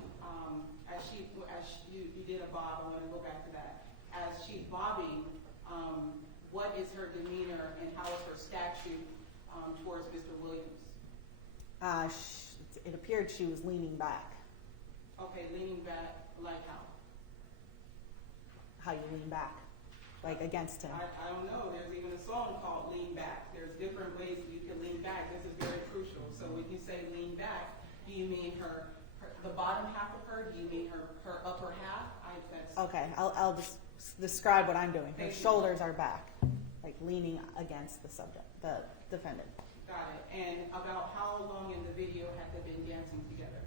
you did a bob, I want to go back to that. As she's bobbing, what is her demeanor and how is her statue towards Mr. Williams? It appeared she was leaning back. Okay, leaning back, like how? How you lean back? Like against him. I don't know. There's even a song called Lean Back. There's different ways you can lean back. This is very crucial. So when you say lean back, do you mean the bottom half of her? Do you mean her upper half? Okay, I'll just describe what I'm doing. Her Thank you. shoulders are back, like leaning against the defendant. Got it. And about how long in the video had they been dancing together?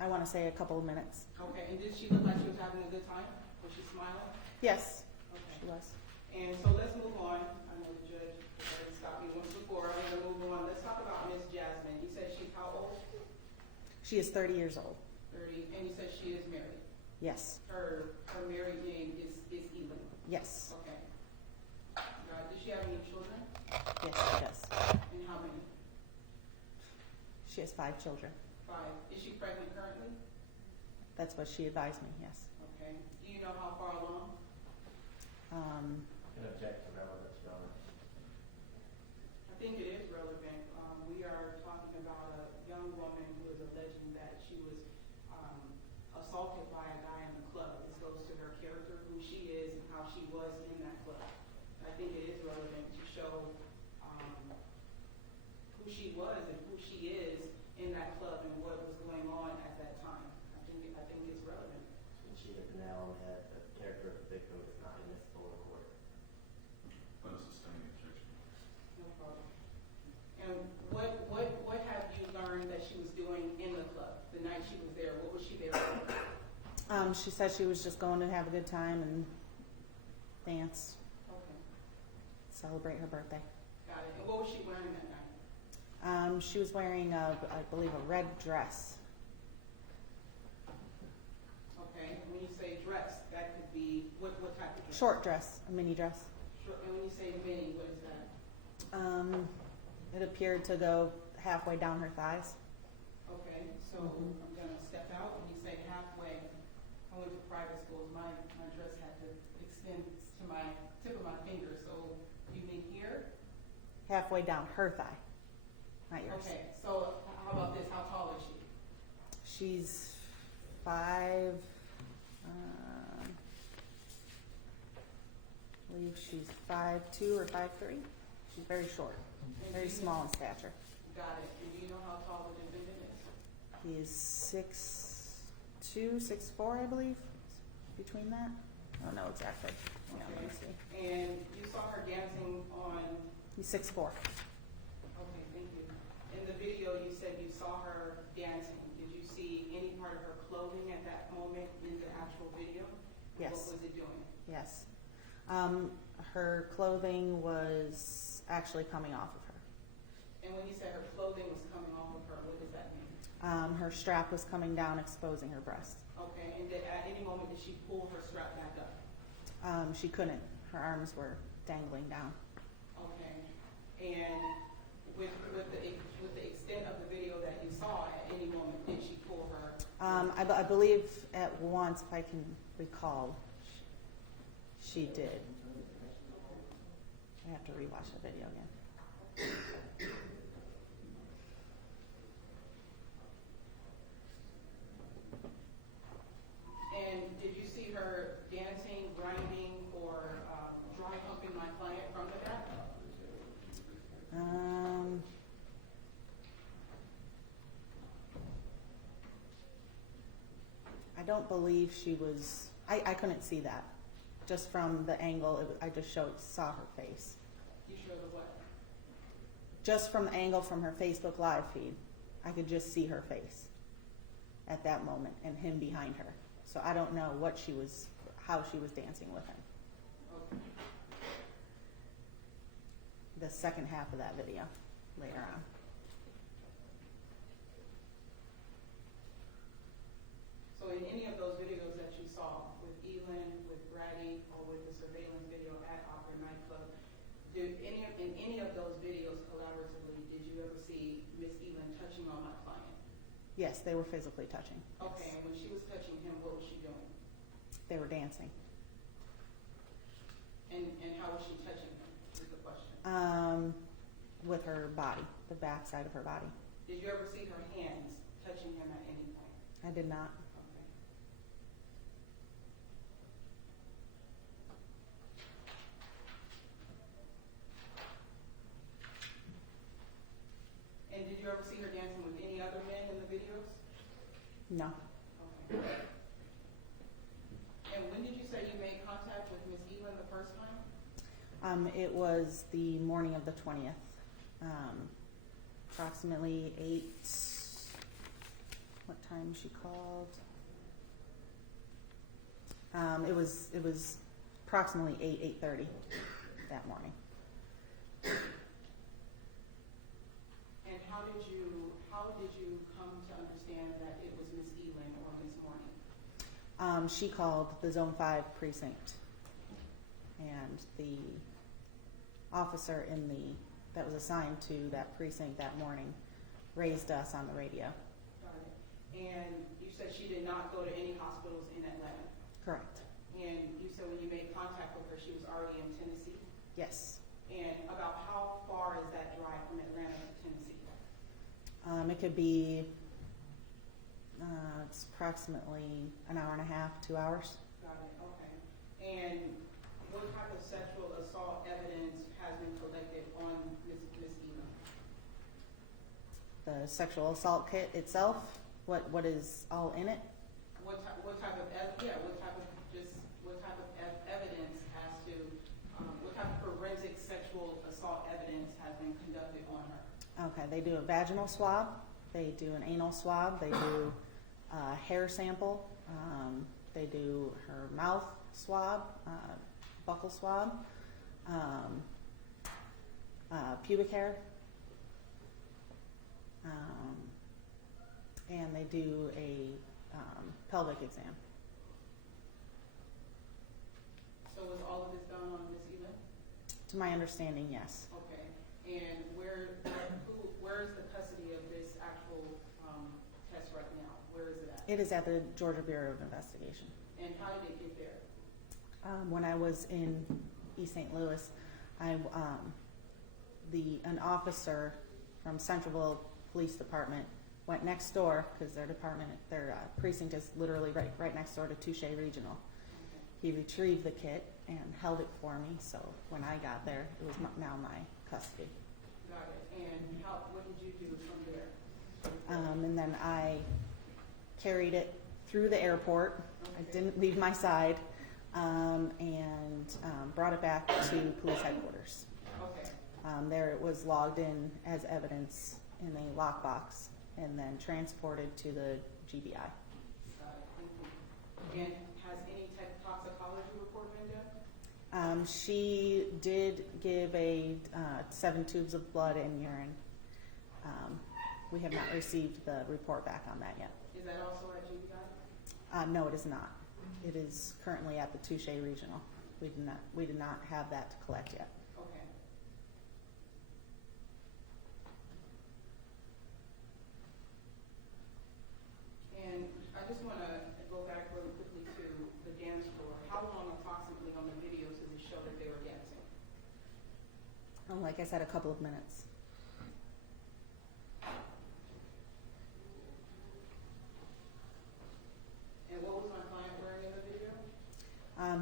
I want to say a couple of minutes. Okay. And did she look like she was having a good time? Was she smiling? Yes, Okay. she was. And so let's move on. I know the judge already stopped me once before. I'm going to move on. Let's talk about Miss Jasmine. You said she's how old? She is 30 years old. 30. And you said she is married. Yes. Her married name is Eling. Yes. Okay. Does she have any children? Yes, she does. And how many? She has 5 children. 5. Is she pregnant currently? That's what she advised me, yes. Okay. Do you know how far along? Can object to relevance, Your Honor. I think it is relevant. We are talking about a young woman who is alleging that she was assaulted by a guy in the club. This goes to her character, who she is, and how she was in that club. I think it is relevant to show who she was and who she is in that club and what was going on at that time. I think it's relevant. And she hit the nail on the head. The character of the victim is not admissible in court. Unsustained objection. No problem. And what have you learned that she was doing in the club the night she was there? What was she there for? She said she was just going to have a good time and dance, Okay, celebrate her birthday. got it. And what was she wearing that night? She was wearing, I believe, a red dress. Okay, and when you say dress, that could be, what type of dress? Short dress, a mini dress. Short. And when you say mini, what is that? It appeared to go halfway down her thighs. Okay, so Mhm. I'm gonna step out. When you say halfway, I went to private schools. My dress had to extend to my tip of my finger. So you mean here? Halfway down her thigh, not yours. Okay, so how about this? How tall is she? She's 5, I believe she's 5'2" or 5'3". She's very short, very small in stature. Got it. And do you know how tall the defendant is? He is 6'2", 6'4", I believe, between that. I don't know exactly. Yeah, let me see. And you saw her dancing on, He's 6'4". okay, thank you. In the video, you said you saw her dancing. Did you see any part of her clothing at that moment in the actual video? Yes. What was it doing? Yes. Her clothing was actually coming off of her. And when you said her clothing was coming off of her, what does that mean? Her strap was coming down, exposing her breast. Okay, and at any moment did she pull her strap back up? She couldn't. Her arms were dangling down. Okay, and with the extent of the video that you saw, at any moment did she pull her? I believe at once, if I can recall, she did. I have to rewatch the video again. And did you see her dancing, grinding, or dry humping my client from the back? I don't believe she was. I couldn't see that. Just from the angle, I just saw her face. You showed her what? Just from the angle from her Facebook Live feed, I could just see her face at that moment and him behind her. So I don't know how she was dancing with him. Okay. The second half of that video later on. So in any of those videos that you saw, with Elin, with Brady, or with the surveillance video at Opera Nightclub, in any of those videos collaboratively, did you ever see Miss Elin touching on my client? Yes, they were physically touching. Okay, Yes. and when she was touching him, what was she doing? They were dancing. And how was she touching him, is the question. With her body, the back side of her body. Did you ever see her hands touching him at any point? I did not. Okay. And did you ever see her dancing with any other men in the videos? No. Okay. And when did you say you made contact with Miss Elin the first time? It was the morning of the 20th. Approximately 8. What time she called? It was approximately 8:30 that morning. And how did you come to understand that it was Miss Elin or Miss Morning? She called the Zone 5 precinct, and the officer that was assigned to that precinct that morning raised us on the radio. Got it. And you said she did not go to any hospitals in Atlanta. Correct. And you said when you made contact with her, she was already in Tennessee. Yes. And about how far is that drive from Atlanta to Tennessee? It could be, it's approximately an hour and a half, 2 hours. Got it, okay. And what type of sexual assault evidence has been collected on Miss Elin? The sexual assault kit itself, what is all in it? What type of evidence as to, what type of forensic sexual assault evidence has been conducted on her? Okay, they do a vaginal swab, they do an anal swab, they do a hair sample, they do her mouth swab, buccal swab, pubic hair, and they do a pelvic exam. So was all of this done on Miss Elin? To my understanding, yes. Okay, and where is the custody of this actual test right now? Where is it at? It is at the Georgia Bureau of Investigation. And how did it get there? When I was in East St. Louis, an officer from Centralville Police Department went next door, because their precinct is literally right next door to Touche Regional. He retrieved the kit and held it for me, so when I got there, it was now my custody. Got it. And what did you do from there? And then I carried it through the airport. I didn't leave my side, and brought it back to police headquarters. Okay. There it was logged in as evidence in a lockbox, and then transported to the GBI. Got it. Thank you. And has any type of toxicology report been done? She did give 7 tubes of blood and urine. We have not received the report back on that yet. Is that also at GBI? No, it is not. It is currently at the Touche Regional. We did not have that to collect yet. Okay. And I just want to go back really quickly to the dance floor. How long approximately on the videos does it show that they were dancing? Like I said, a couple of minutes. And what was my client wearing in the video?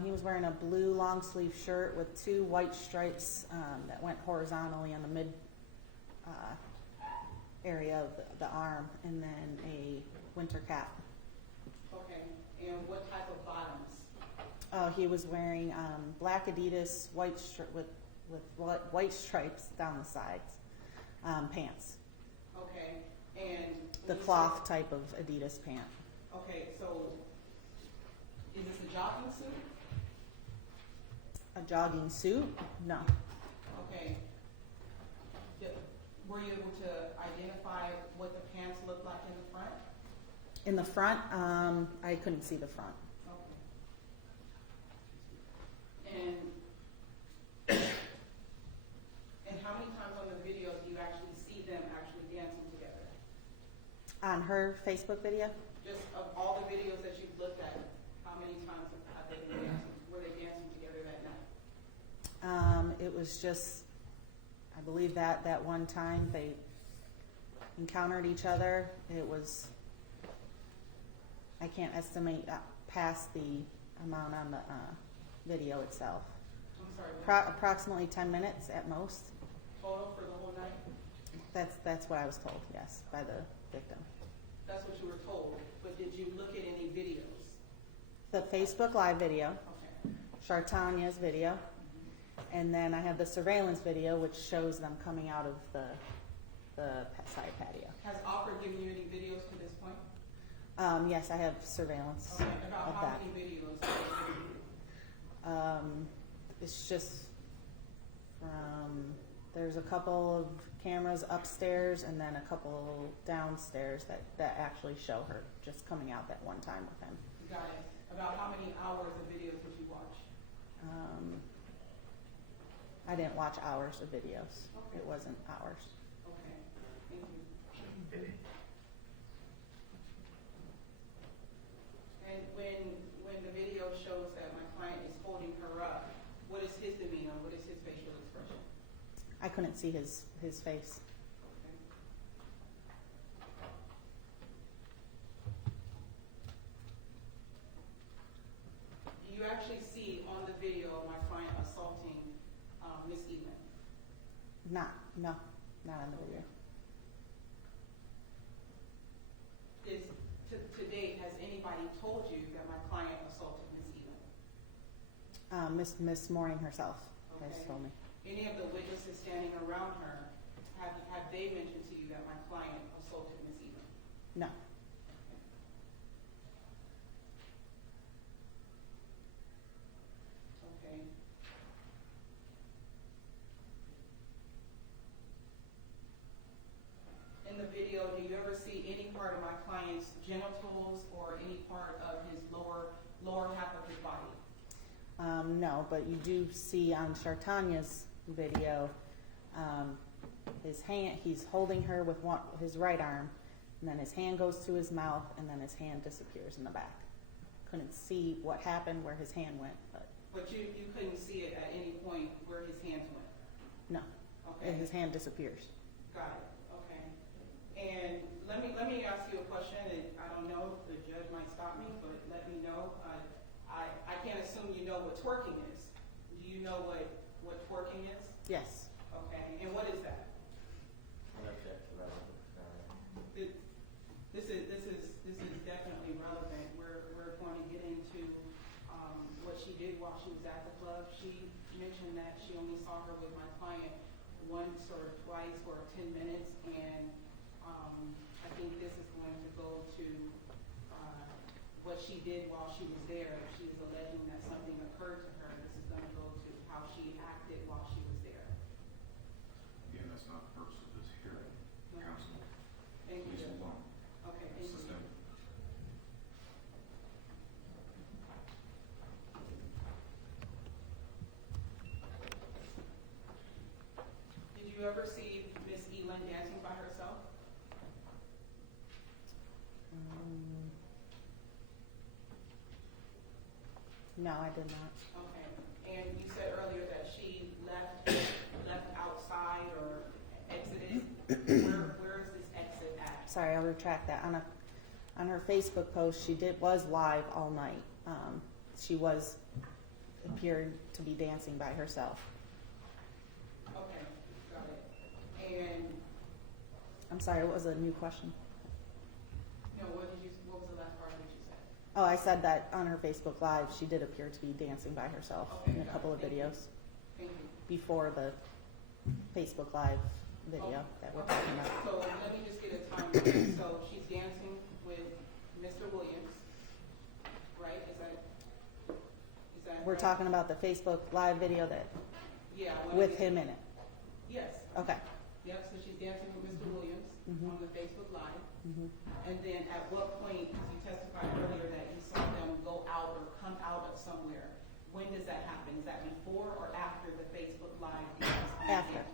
He was wearing a blue long sleeve shirt with 2 white stripes that went horizontally on the mid area of the arm, and then a winter cap. Okay. And what type of bottoms? He was wearing black Adidas with white stripes down the sides, pants. Okay. And The when you cloth type of Adidas pant. Okay, so is this a jogging suit? A jogging suit? No. Okay. Were you able to identify what the pants looked like in the front? In the front, I couldn't see the front. Okay. And how many times on the video do you actually see them actually dancing together? On her Facebook video, Just of all the videos that you've looked at, how many times have they been dancing? Were they dancing together that night? it was just, I believe that one time they encountered each other. It was, I can't estimate past the amount on the video itself. I'm sorry. Approximately 10 minutes at most. Total for the whole night? That's what I was told, yes, by the victim. That's what you were told. But did you look at any videos? The Facebook Live video, Okay. Chartanya's video, and then I have the surveillance video, which shows them coming out of the side patio. Has Opera given you any videos to this point? Yes, I have surveillance Okay. About of how that. many videos have they given you? It's just from, there's a couple of cameras upstairs and then a couple downstairs that actually show her just coming out that one time with him. Got it. About how many hours of videos did you watch? I didn't watch hours of videos. Okay. It wasn't hours. Okay, thank you. And when the video shows that my client is holding her up, what is his demeanor? What is his facial expression? I couldn't see his face. Okay. Do you actually see on the video my client assaulting Miss Egan? Not on the video. To date, has anybody told you that my client assaulted Miss Egan? Miss Morning herself has Okay. told me. Any of the witnesses standing around her, have they mentioned to you that my client assaulted Miss Egan? No. Okay. In the video, do you ever see any part of my client's genitals or any part of his lower half of his body? No, but you do see on Chartanya's video, his hand, he's holding her with his right arm, and then his hand goes to his mouth, and then his hand disappears in the back. Couldn't see what happened, where his hand went, but But you couldn't see it at any point where his hands went? no, Okay. and his hand disappears. Got it, okay. And let let me ask you a question, and I don't know, the judge might stop me, but let me know. I can't assume you know what twerking is. Do you know what twerking is? Yes. Okay, and what is that? Unobjective relevant concern. This is definitely relevant. We're going to get into what she did while she was at the club. She mentioned that she only saw her with my client once or twice for 10 minutes, and I think this is going to go to what she did while she was there. If she is alleging that something occurred to her, this is going to go to how she acted while she was there. Again, that's not the purpose of this hearing. No. Counsel, Thank you. please move on. Okay, thank you. Sustain. Did you ever see Miss Elin dancing by herself? No, I did not. Okay, and you said earlier that she left outside or exited. Where is this exit at? Sorry, I'll retract that. On her Facebook post, she was live all night. She appeared to be dancing by herself. Okay, got it. And I'm sorry, what was the new question? no, what was the last part of what you said? Oh, I said that on her Facebook Live, she did appear to be dancing by herself Okay, in a got couple it. of Thank you. videos Thank you. before the Facebook Live video that we're talking about. So let me just get a timeline. So she's dancing with Mr. Williams, right? Is that We're right? talking about the Facebook Live video that Yeah. I wanna with get- him in it. Yes. Okay. Yep, so she's dancing with Mr. Williams Mhm. on the Facebook Live. Mhm. And then at what point, because you testified earlier that you saw them go out or come out of somewhere, when does that happen? Is that before or after the Facebook Live? After.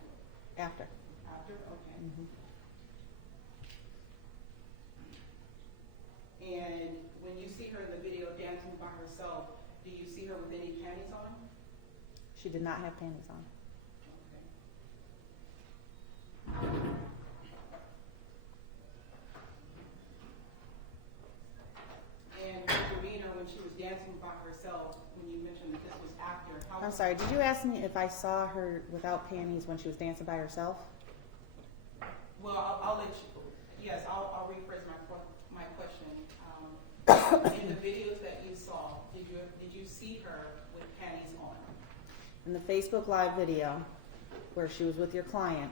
After. After, okay. Mhm. And when you see her in the video dancing by herself, do you see her with any panties on? She did not have panties on. Okay. And her demeanor when she was dancing by herself, when you mentioned that this was after, how? I'm sorry, did you ask me if I saw her without panties when she was dancing by herself? Well, I'll let you, yes, I'll rephrase my question. In the videos that you saw, did you see her with panties on? In the Facebook Live video where she was with your client,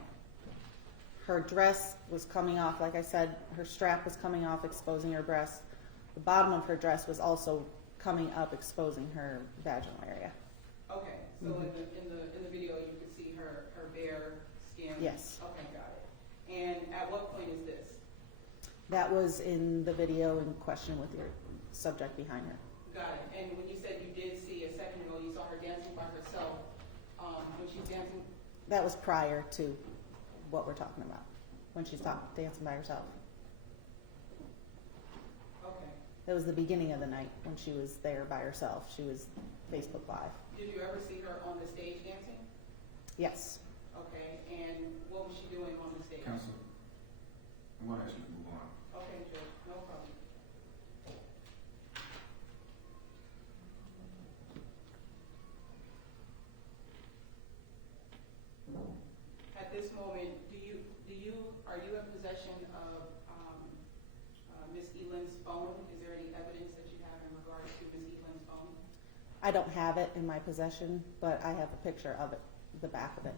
her dress was coming off, like I said, her strap was coming off, exposing her breasts. The bottom of her dress was also coming up, exposing her vaginal area. Okay, so in the video, you could see her bare skin? Yes. Okay, got it. And at what point is this? That was in the video in question with your subject behind her. Got it. And when you said you did see a second ago, you saw her dancing by herself, when she's dancing? That was prior to what we're talking about, when she's dancing by herself. Okay. That was the beginning of the night when she was there by herself. She was Facebook Live. Did you ever see her on the stage dancing? Yes. Okay, and what was she doing on the stage? Counsel, I want to ask you to move on. Okay, Judge, no problem. At this moment, are you in possession of Ms. Elin's phone? Is there any evidence that you have in regards to Ms. Elin's phone? I don't have it in my possession, but I have a picture of it, the back of it.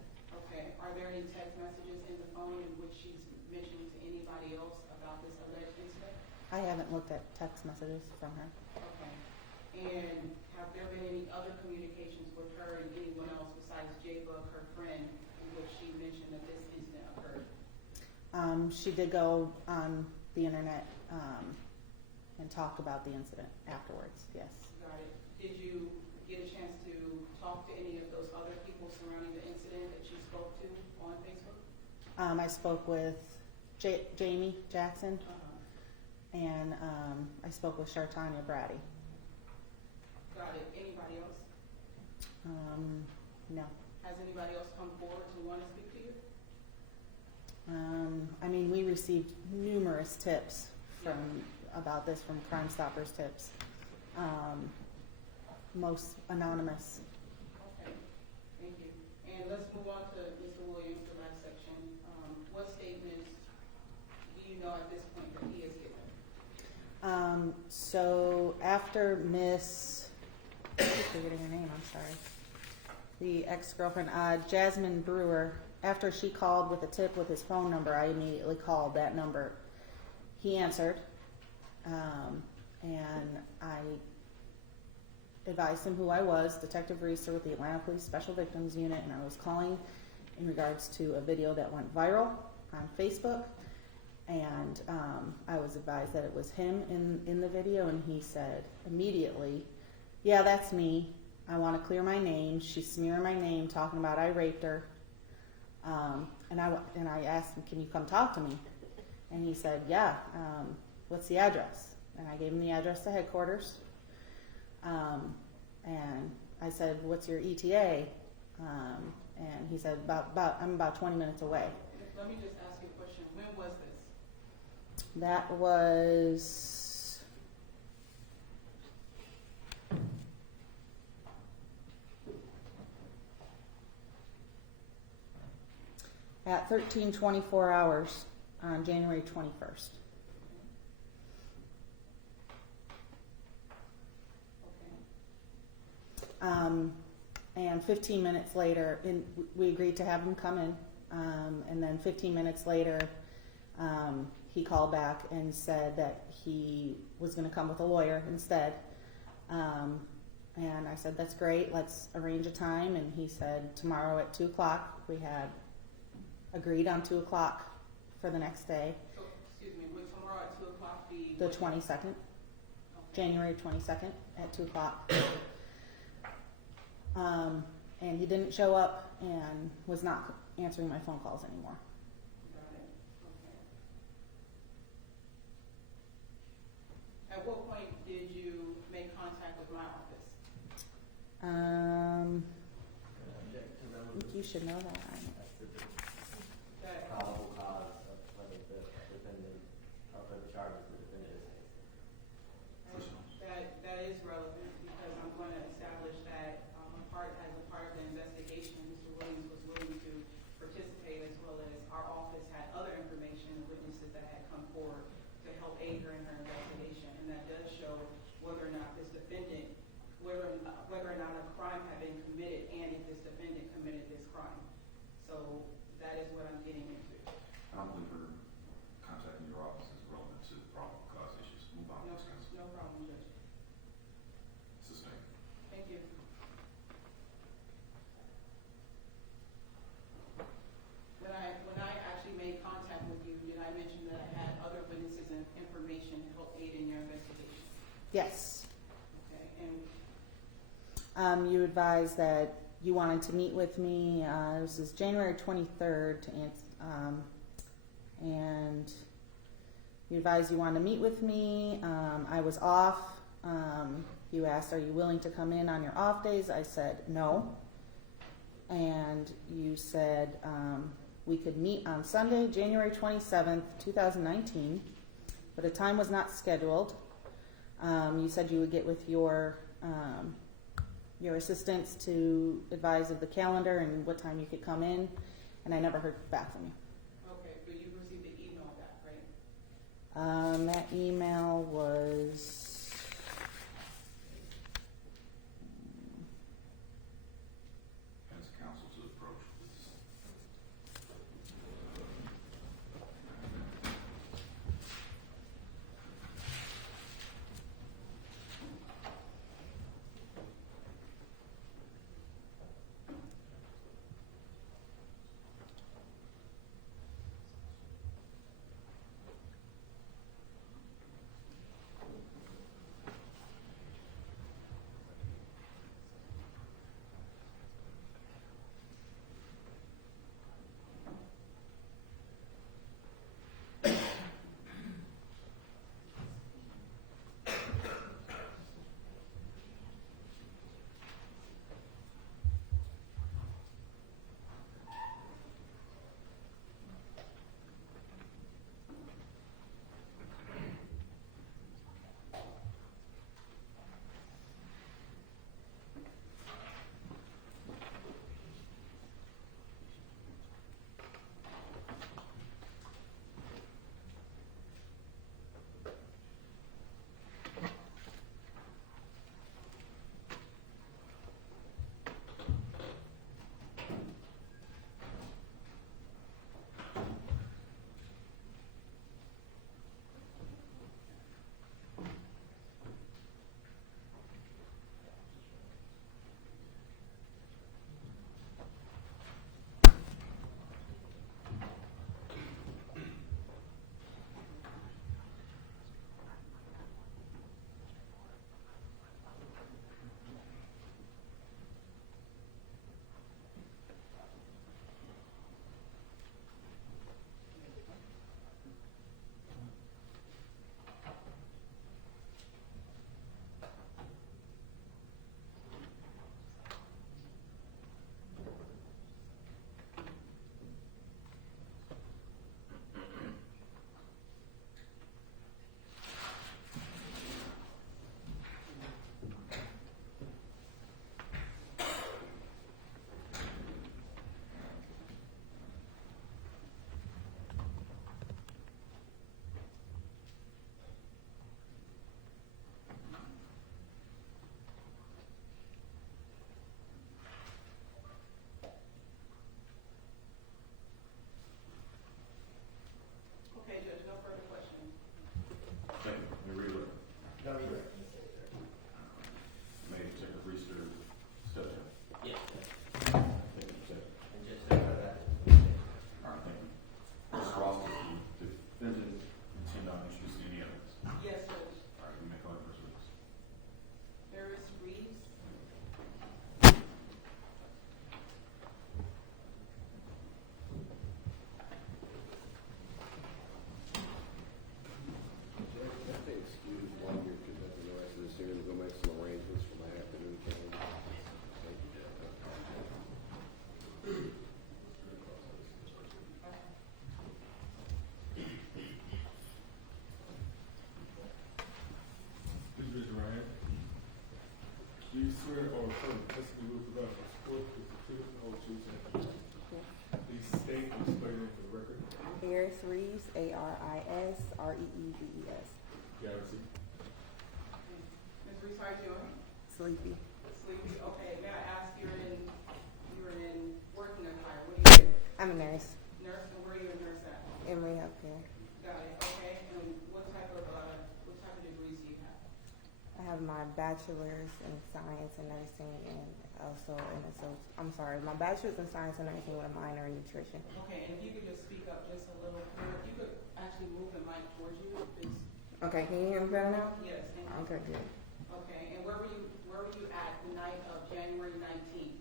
Okay, are there any text messages in the phone in which she's mentioning to anybody else about this alleged incident? I haven't looked at text messages from her. Okay, and have there been any other communications with her and anyone else besides J-Bug, her friend, in which she mentioned that this incident occurred? She did go on the internet and talk about the incident afterwards, yes. Got it. Did you get a chance to talk to any of those other people surrounding the incident that you spoke to on Facebook? I spoke with Jamie Jackson, and I spoke with Shartanya Brady. Got it. Anybody else? No. Has anybody else come forward to want to speak to you? I mean, we received numerous tips about this from Crime Stoppers tips. Most anonymous. Okay, thank you. And let's move on to Mr. Williams, the last section. What statements do you know at this point that he has given? So after Miss, I keep forgetting her name, I'm sorry, the ex-girlfriend, Jasmine Brewer, after she called with a tip with his phone number, I immediately called that number. He answered, and I advised him who I was, Detective Reeser with the Atlanta Police Special Victims Unit, and I was calling in regards to a video that went viral on Facebook. And I was advised that it was him in the video, and he said immediately, yeah, that's me. I want to clear my name. She's smearing my name, talking about I raped her. And I asked him, can you come talk to me? And he said, yeah, what's the address? And I gave him the address to headquarters. And I said, what's your ETA? And he said, I'm about 20 minutes away. Let me just ask you a question. When was this? That was at 13:24 hours on January 21st. Okay. And 15 minutes later, we agreed to have him come in, and then 15 minutes later, he called back and said that he was going to come with a lawyer instead. And I said, that's great, let's arrange a time. And he said, tomorrow at 2 o'clock. We had agreed on 2 o'clock for the next day. So, excuse me, would tomorrow at 2 o'clock be? The 22nd, Okay. January 22nd at 2 o'clock. And he didn't show up and was not answering my phone calls anymore. Got it. Okay. At what point did you make contact with my office? I think you should know that. That, Probable cause of whether the defendant, or for the charges the defendant is facing. that is relevant because I'm going to establish that as a part of the investigation, Mr. Williams was willing to participate, as well as our office had other information, witnesses that had come forward to help aid her in her investigation, and that does show whether or not this defendant, whether or not a crime had been committed, and if this defendant committed this crime. So that is what I'm getting into. I don't believe her contacting your office is relevant to the probable cause issues. Move on, No, Ms. Counsel. no problem, Judge. Sustained. Thank you. When I actually made contact with you, did I mention that I had other witnesses and information to help aid in your investigation? Yes. Okay, and You advised that you wanted to meet with me. This is January 23rd to answer, and you advised you wanted to meet with me. I was off. You asked, are you willing to come in on your off days? I said no. And you said we could meet on Sunday, January 27th, 2019, but a time was not scheduled. You said you would get with your assistants to advise of the calendar and what time you could come in, and I never heard back from you. okay, but you received the email back, right? That email was As counsel to approach this. Aris Reeves, ARISREEVES. Garrison. Ms. Reese, how are you doing? Sleepy. Sleepy, okay, may I ask, you're in working attire, what do you do? I'm a nurse. Nurse, and where are you a nurse at? Emory Healthcare. Got it, okay, and what type of degrees do you have? I have my bachelor's in science and nursing and also my bachelor's in science and nursing with a minor in nutrition. Okay, and if you could just speak up just a little clearer, if you could actually move the mic towards you, it's, Okay, can you hear me better now? yes, thank you. Okay, good. Okay, and where were you at the night of January 19th?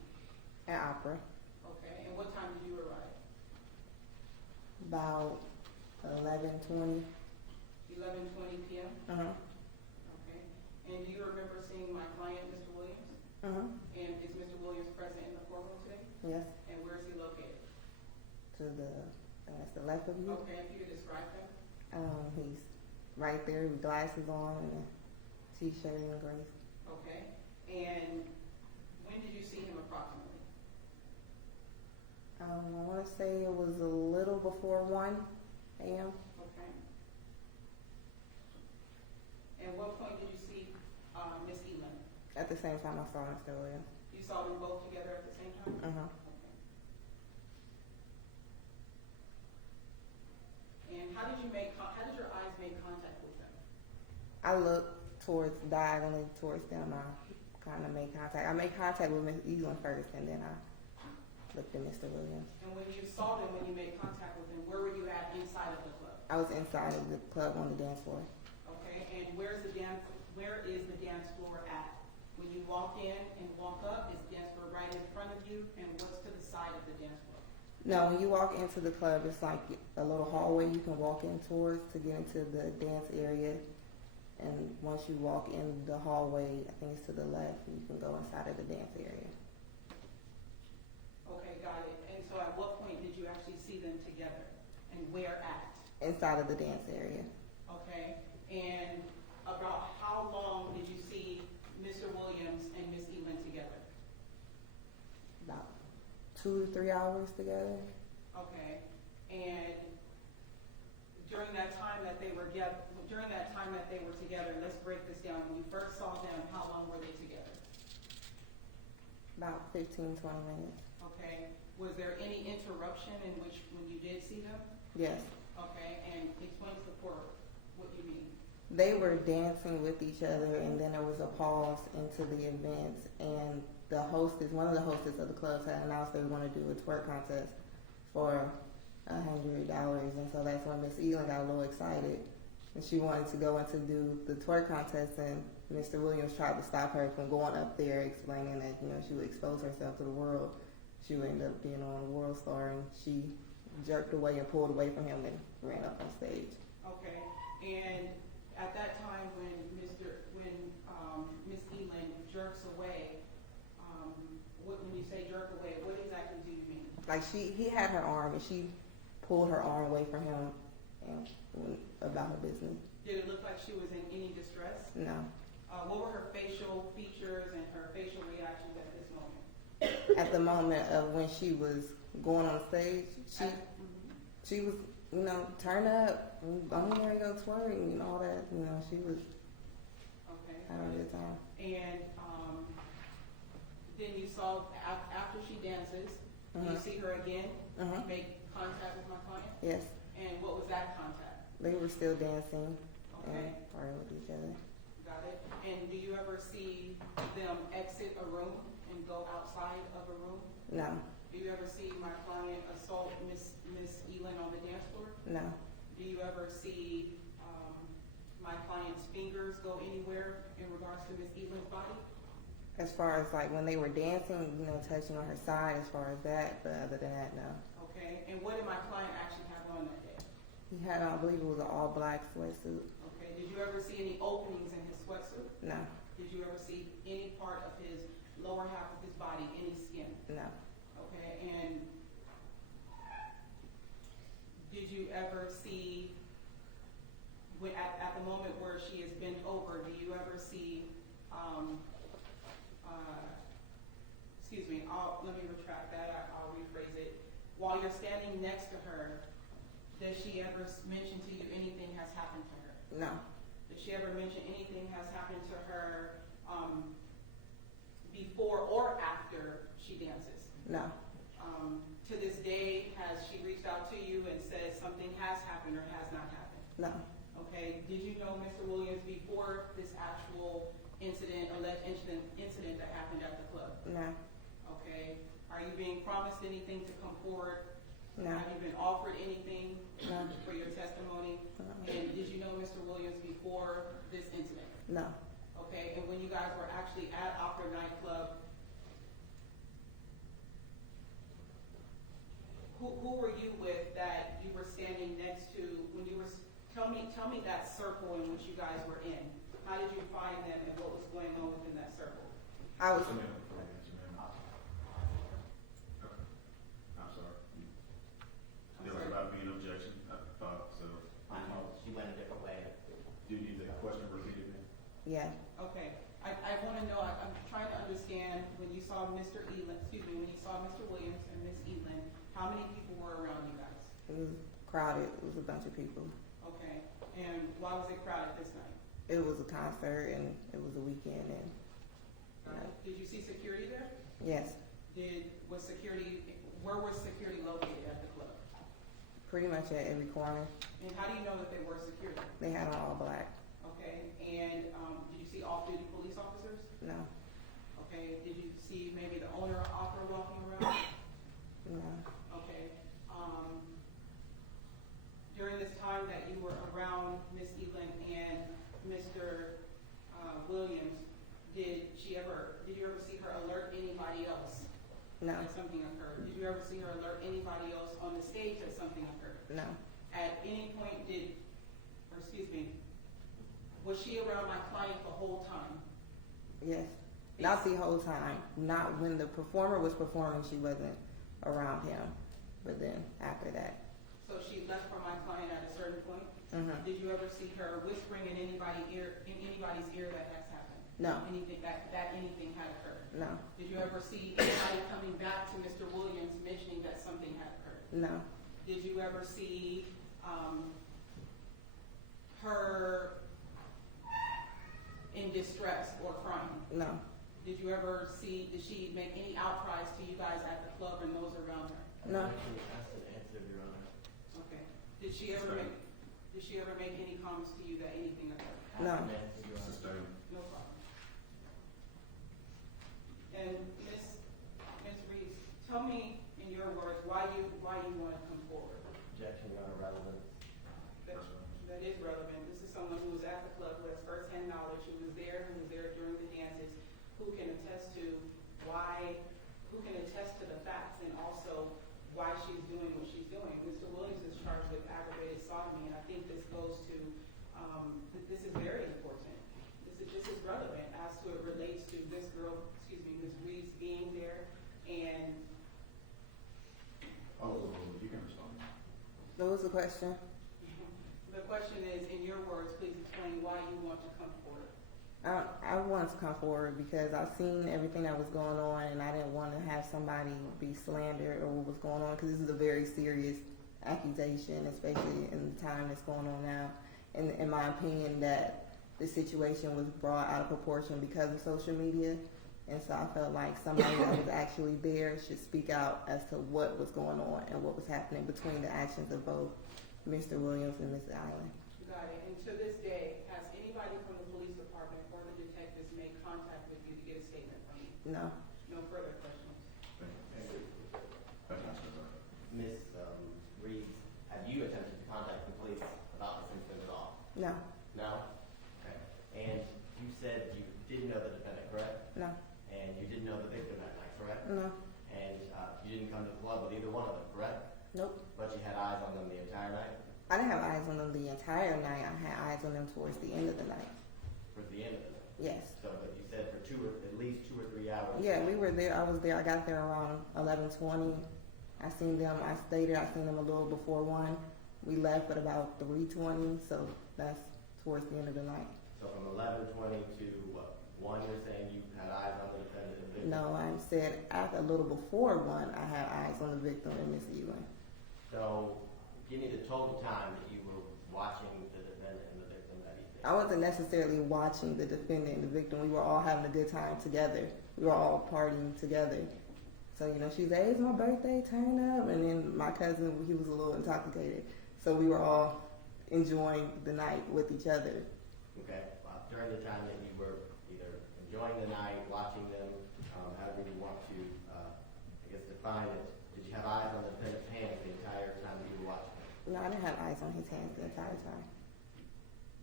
At Opera. Okay, and what time did you arrive? About 11:20. 11:20 p.m.? Uh-huh. Okay, and do you remember seeing my client, Mr. Williams? Uh-huh. And is Mr. Williams present in the courtroom today? Yes. And where is he located? That's the left of you. Okay, if you could describe him? He's right there with glasses on and a t-shirt and gray. Okay, and when did you see him approximately? I want to say it was a little before 1 a.m. Okay. And what point did you see Miss Elam? At the same time I saw Mr. Williams. You saw them both together at the same time? Uh-huh. Okay. And how did your eyes make contact with them? I looked diagonally towards them. I kind of made contact. I made contact with Ms. Elam first, and then I looked at Mr. Williams. And when you saw them, when you made contact with them, where were you at inside of the club? I was inside of the club on the dance floor. Okay, and where is the dance floor at? When you walk in and walk up, is the dance floor right in front of you, and what's to the side of the dance floor? No, when you walk into the club, it's like a little hallway you can walk in towards to get into the dance area. And once you walk in the hallway, I think it's to the left, you can go inside of the dance area. Okay, got it. And so at what point did you actually see them together? And where at? Inside of the dance area. Okay, and about how long did you see Mr. Williams and Miss Elam together? About 2 to 3 hours together. Okay, and during that time that they were together, let's break this down. When you first saw them, how long were they together? About 15, 20 minutes. Okay, was there any interruption in which when you did see them? Yes. Okay, and explain to the court what you mean. They were dancing with each other, and then there was a pause into the events, and one of the hostess of the clubs had announced they were going to do a twerk contest for $100, and so that's when Miss Elam got a little excited, and she wanted to go in to do the twerk contest, and Mr. Williams tried to stop her from going up there, explaining that she would expose herself to the world. She would end up being on a World Star, and she jerked away and pulled away from him and ran up on stage. Okay, and at that time when Miss Elam jerks away, when you say jerk away, what exactly do you mean? Like he had her arm, and she pulled her arm away from him and went about her business. Did it look like she was in any distress? No. What were her facial features and her facial reactions at this moment? At the moment of when she was going on stage, she was, turn up, go in there and go twerk, all that. She was having a good time. And then you saw, after she dances, you see her again, make contact with my client? Yes. And what was that contact? They were still dancing Okay, and partying with each other. got it. And do you ever see them exit a room and go outside of a room? No. Do you ever see my client assault Miss Elam on the dance floor? No. Do you ever see my client's fingers go anywhere in regards to Miss Elam's body? As far as like when they were dancing, touching on her side as far as that, but other than that, no. Okay, and what did my client actually have on that day? He had, I believe it was an all black sweatsuit. Okay, did you ever see any openings in his sweatsuit? No. Did you ever see any part of his lower half of his body, any skin? No. Okay, and did you ever see, at the moment where she is bent over, do you ever see, let me retract that, I'll rephrase it. While you're standing next to her, Does she ever mention to you anything has happened to her? No, Does she ever mention anything has happened to her before or after she dances? no, To this day, has she reached out to you and said something has happened or has not happened? no, Okay, did you know Mr. Williams before this actual incident, alleged incident that happened at the club? no, Okay, are you being promised anything to come forward? no, Have you been offered anything no, for your testimony? And did you know Mr. Williams before this incident? no. Okay, and when you guys were actually at Opera Nightclub, who were you with that you were standing next to when you were, tell me that circle in which you guys were in. How did you find them and what was going on within that circle? I was, Come in before you answer, ma'am. Okay. I'm sorry. I'm There was sorry. about to be an objection, I thought, so. I know, she went a different way. Do you need the question repeated, ma'am? yeah, Okay, I want to know, I'm trying to understand when you saw Mr. Elin, excuse me, when you saw Mr. Williams and Miss Elin, how many people were around you guys? it was crowded. It was a bunch of people. Okay, and why was it crowded this night? It was a concert and it was a weekend and, Did you see security there? yes, Where was security located at the club? pretty much at every corner. And how do you know that they were security? They had on all black. Okay, and, did you see off-duty police officers? No, Okay, did you see maybe the owner of Opera walking around? no, Okay, during this time that you were around Miss Elin and Mr. Williams, did you ever see her alert anybody else no, that something occurred? Did you ever see her alert anybody else on the stage that something occurred? no, At any point was she around my client the whole time? yes. Not the whole time. Not when the performer was performing, she wasn't around him. But then after that, So she left from my client at a certain point? mhm, Did you ever see her whispering in anybody's ear that has happened? no, Anything that anything had occurred? no, Did you ever see anybody coming back to Mr. Williams mentioning that something had occurred? no, Did you ever see her in distress or crying? no, Did she make any outcries to you guys at the club and those around her? no, Actually, that's an answer, Your Honor. Okay. Did she ever make any comments to you that anything occurred? no. That's an answer, Your Honor. Sustained. No problem. And Ms. Reeves, tell me in your words why you want to come forward. Objection, Your Honor, relevance. That is relevant. This is someone who was at the club, who has firsthand knowledge, who was there during the dances, who can attest to the facts and also why she's doing what she's doing. Mr. Williams is charged with aggravated sodomy, and I think this goes to, this is very important. This is relevant as to it relates to this girl, Ms. Reeves being there and Oh, you can respond. What was the question? the question is, in your words, please explain why you want to come forward. I wanted to come forward because I've seen everything that was going on, and I didn't want to have somebody be slandered or what was going on, because this is a very serious accusation, especially in the time that's going on now. And in my opinion, that the situation was brought out of proportion because of social media, and so I felt like somebody that was actually there should speak out as to what was going on and what was happening between the actions of both Mr. Williams and Ms. Allen. Got it. And to this day, has anybody from the police department or the detectives made contact with you to get a statement from you? No, No further questions. Thank you. Thank you, Mr. President. Ms. Reeves, have you attempted to contact the police about this incident at all? no, No? Okay. And you said you didn't know the defendant, correct? no, And you didn't know the victim that night, correct? no, And you didn't come to the club with either one of them, correct? nope. But you had eyes on them the entire night? I didn't have eyes on them the entire night. I had eyes on them towards the end of the night. For the end of the night? Yes. So, but you said for at least 2 or 3 hours? Yeah, we were there. I was there. I got there around 11:20. I seen them. I stayed there. I seen them a little before 1. We left at about 3:20, so that's towards the end of the night. So from 11:20 to what? 1, you're saying you had eyes on the defendant and victim? No, I said after a little before 1, I had eyes on the victim and Miss Ewing. So, give me the total time that you were watching the defendant and the victim at each day. I wasn't necessarily watching the defendant and the victim. We were all having a good time together. We were all partying together. So, you know, she's like, "It's my birthday, turn up." And then my cousin, he was a little intoxicated. So we were all enjoying the night with each other. Okay, during the time that you were either enjoying the night, watching them, however you want to, I guess, define it, did you have eyes on the defendant's hands the entire time that you were watching them? No, I didn't have eyes on his hands the entire time.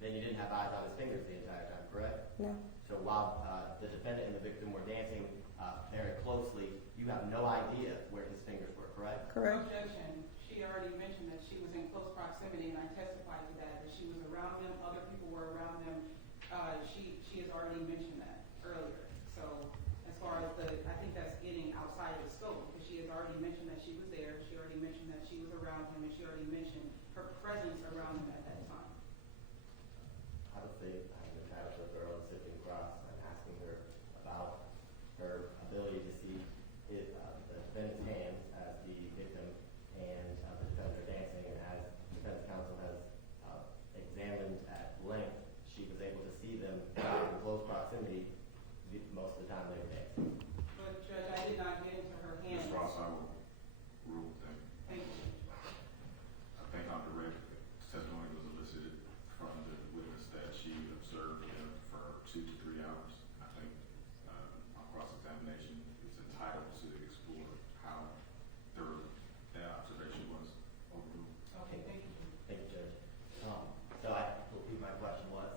Then you didn't have eyes on his fingers the entire time, correct? No. So while the defendant and the victim were dancing very closely, you have no idea where his fingers were, correct? Correct. Objection. She already mentioned that she was in close proximity, and I testified to that she was around them, other people were around them. She has already mentioned that earlier. So as far as I think that's getting outside of scope, because she has already mentioned that she was there, she already mentioned that she was around him, and she already mentioned her presence around him at that time. I would say I'm entitled to a girl sitting across and asking her about her ability to see the defendant's hands as the victim and the defendant are dancing, and as defense counsel has examined at length, she was able to see them in close proximity most of the time they were dancing. But Judge, I did not get into her hands. Ms. Ross, I will rule that. Thank you. I think on direct testimony was elicited from the witness that she observed him for 2 to 3 hours. I think on cross-examination, it's entitled to explore how thorough that observation was overruled. Okay, thank you. Thank you, Judge. So I repeat my question was,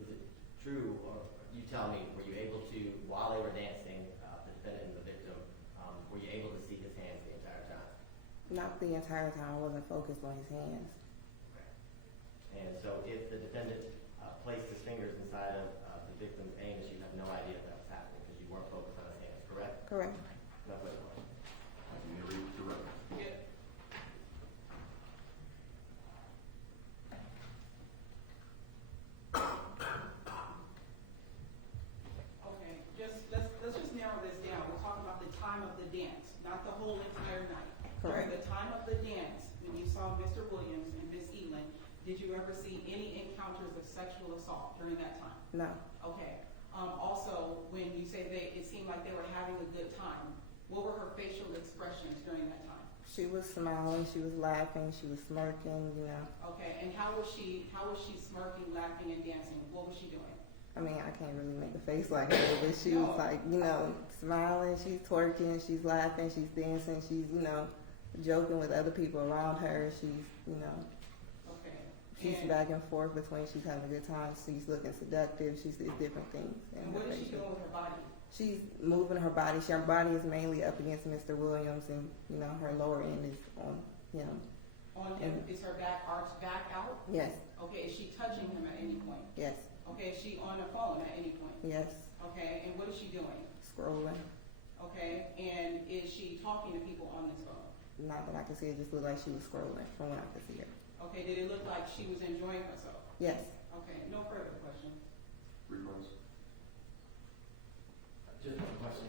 is it true, or you tell me, were you able to, while they were dancing, the defendant and the victim, were you able to see his hands the entire time? Not the entire time. I wasn't focused on his hands. And so if the defendant placed his fingers inside of the victim's anus, you have no idea that was happening because you weren't focused on his hands, correct? Correct. No further questions. Can you read the record? Yeah. Okay, let's just narrow this down. We're talking about the time of the dance, not the whole entire night. During Correct. the time of the dance, when you saw Mr. Williams and Ms. Elin, did you ever see any encounters of sexual assault during that time? No. Okay. Also, when you say it seemed like they were having a good time, what were her facial expressions during that time? She was smiling. She was laughing. She was smirking. You know. Okay, and how was she smirking, laughing, and dancing? What was she doing? I mean, I can't really make a face like her, but she was like, you know, smiling. She's twerking. She's laughing. She's dancing. She's, you know, joking with other people around her. She's, you know. Okay. She's And- back and forth between she's having a good time, she's looking seductive, she's different things. And what is she doing with her body? She's moving her body. Her body is mainly up against Mr. Williams, and you know her lower end is on him. On him, is her back arched back out? Yes, Okay, is she touching him at any point? yes, Okay, is she on the phone at any point? yes. Okay, and what is she doing? Scrolling. Okay, and is she talking to people on this phone? Not that I can see. It just looked like she was scrolling from what I could see her. Okay, did it look like she was enjoying herself? Yes. Okay, no further questions. Request? Just one question.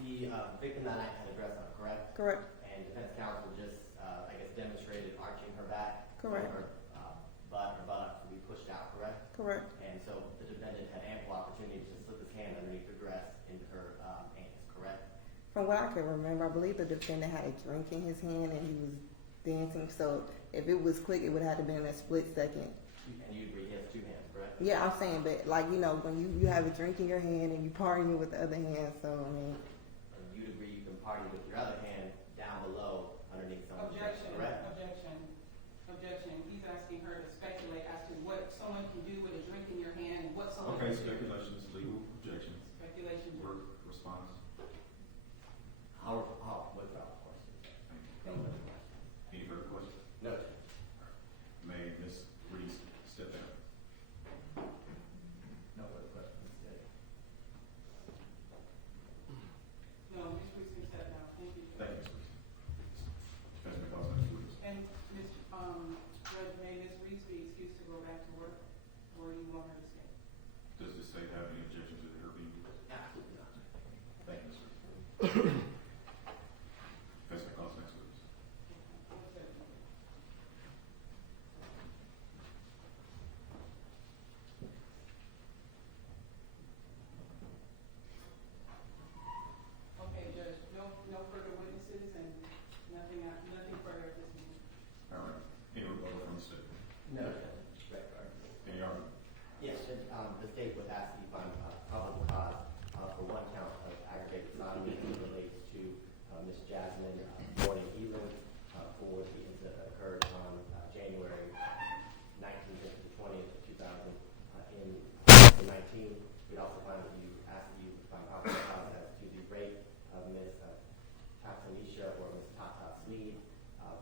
The victim that night had a dress on, correct? Correct. And defense counsel just, I guess, demonstrated arching her back. Correct. Her buttocks to be pushed out, correct? Correct. And so the defendant had ample opportunity to slip his hand underneath her dress into her anus, correct? From what I can remember, I believe the defendant had a drink in his hand and he was dancing. So if it was quick, it would have to been in a split second. And you agree he has 2 hands, correct? Yeah, I'm saying, but like you know, when you have a drink in your hand and you partying with the other hand, so I mean. And you'd agree you can party with your other hand down below underneath someone's dress, Objection, correct? objection. He's asking her to speculate as to what someone can do with a drink in your hand and what someone Okay, can do. speculations, legal objections, Speculation. word response. I'll withdraw the question. Thank you. Thank you. Any further questions? No. May Ms. Reese step down? No further questions. No, Ms. Reese can step down. Thank you. Thank you, Ms. Reese. Defense may call Ms. Reese. And Judge, may Ms. Reese be excused to go back to work, or do you want her to stay? Does the state have any objection to her being? Absolutely not. Thank you, Ms. Reese. No, correct, correct. Any argument? Yes, the state would ask you to find probable cause for one count of aggravated sodomy as it relates to Ms. Jasmine Morning Elam for the incident that occurred on January 19th to the 20th of 2019. We'd also find that you ask you to find probable cause as to the rape of Ms. Tatanisha or Ms. Tata Sneed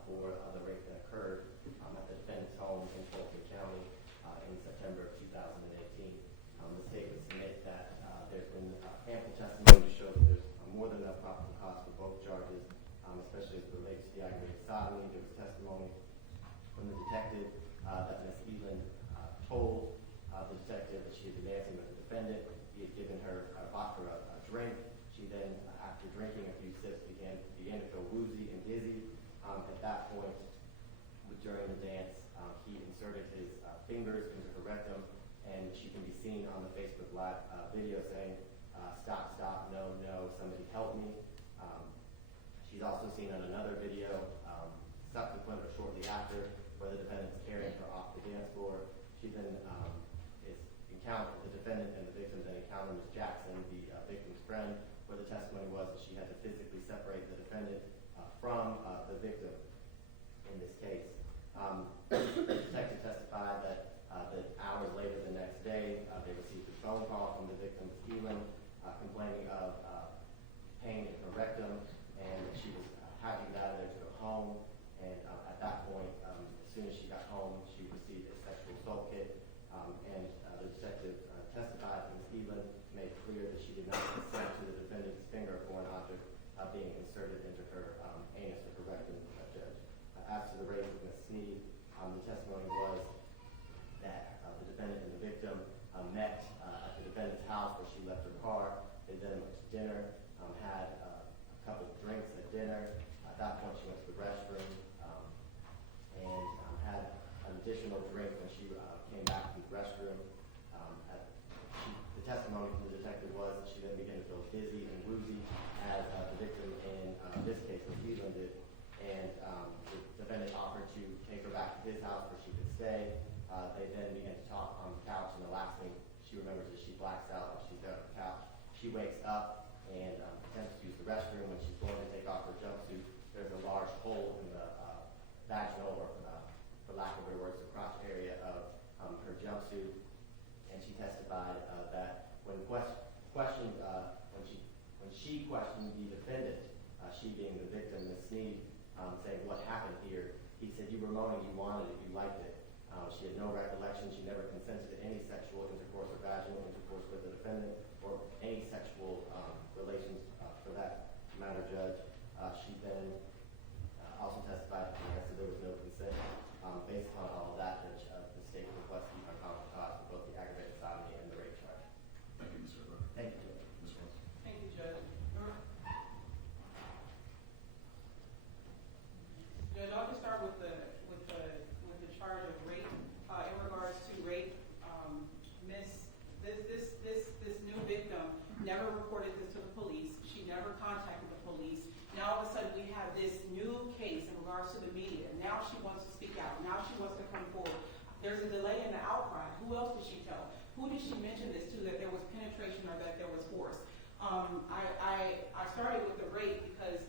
for the rape that occurred at the defendant's home in Fulton County in September of 2018. The state would submit that there's been ample testimony to show that there's more than enough probable cause for both charges, especially as it relates to the aggravated sodomy. There was testimony from the detective that Ms. Elam told the detective that she had been dancing with the defendant. He had given her bought her a drink. She then, after drinking a few sips, began to feel woozy and dizzy. At that point, during the dance, he inserted his fingers into her rectum, and she can be seen on the Facebook Live video saying, "Stop, stop, no, no, somebody help me." She's also seen on another video, subsequent or shortly after, where the defendant's carrying her off the dance floor. She then is encountered, the defendant and the victim then encounter Ms. Jackson, the victim's friend, where the testimony was that she had to physically separate the defendant from the victim in this case. The detective testified that hours later the next day, they received a phone call from the victim's Elam complaining of pain in her rectum, and she was had to get out of there to go home. And at that point, as soon as she got home, she received a sexual assault kit, and the detective testified that Ms. Elam made clear that she did not consent to the defendant's finger for an object being inserted into her anus or her rectum, Judge. As to the rape of Ms. Sneed, the testimony was that the defendant and the victim met at the defendant's house where she left her car. They then went to dinner, had a couple of drinks at dinner. At that point, she went to the restroom and had an additional drink when she came back from the restroom. The testimony from the detective was that she then began to feel dizzy and woozy, as the victim in this case, Ms. Elam, did. And the defendant offered to take her back to his house where she could stay. They then began to talk on the couch, and the last thing she remembers is she blacks out and she's there on the couch. She wakes up and attempts to use the restroom. When she's going to take off her jumpsuit, there's a large hole in the vaginal, or for lack of a better words, the crotch area of her jumpsuit. And she testified that when questioned, when she questioned the defendant, she being the victim, Ms. Sneed, saying, "What happened here?" He said, "You were moaning, you wanted it, you liked it." She had no recollection. She never consented to any sexual intercourse or vaginal intercourse with the defendant, or any sexual relations for that matter, Judge. She then also testified that there was no consent. Based upon all of that, Judge, the state requested a probable cause for both the aggravated sodomy and the rape charge. Thank you, Mr. Rivera. Thank you, Judge. Ms. Ross. Thank you, Judge. Judge, I'll just start with the charge of rape. In regards to rape, this new victim never reported this to the police. She never contacted the police. Now all of a sudden we have this new case in regards to the media. Now she wants to speak out. Now she wants to come forward. There's a delay in the outcry. Who else did she tell? Who did she mention this to, that there was penetration or that there was force? I started with the rape because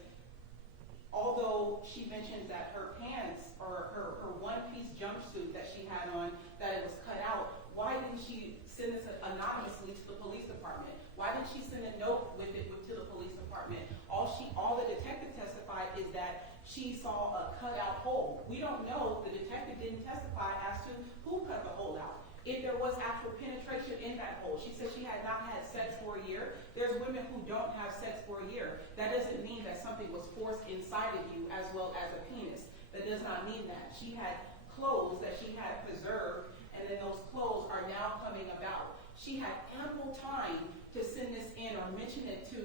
although she mentioned that her pants or her one-piece jumpsuit that she had on, that it was cut out, why didn't she send this anonymously to the police department? Why didn't she send a note with it to the police department? All the detective testified is that she saw a cut-out hole. We don't know. The detective didn't testify as to who cut the hole out. If there was actual penetration in that hole. She said she had not had sex for a year. There's women who don't have sex for a year. That doesn't mean that something was forced inside of you as well as a penis. That does not mean that. She had clothes that she had preserved, and then those clothes are now coming about. She had ample time to send this in or mention it to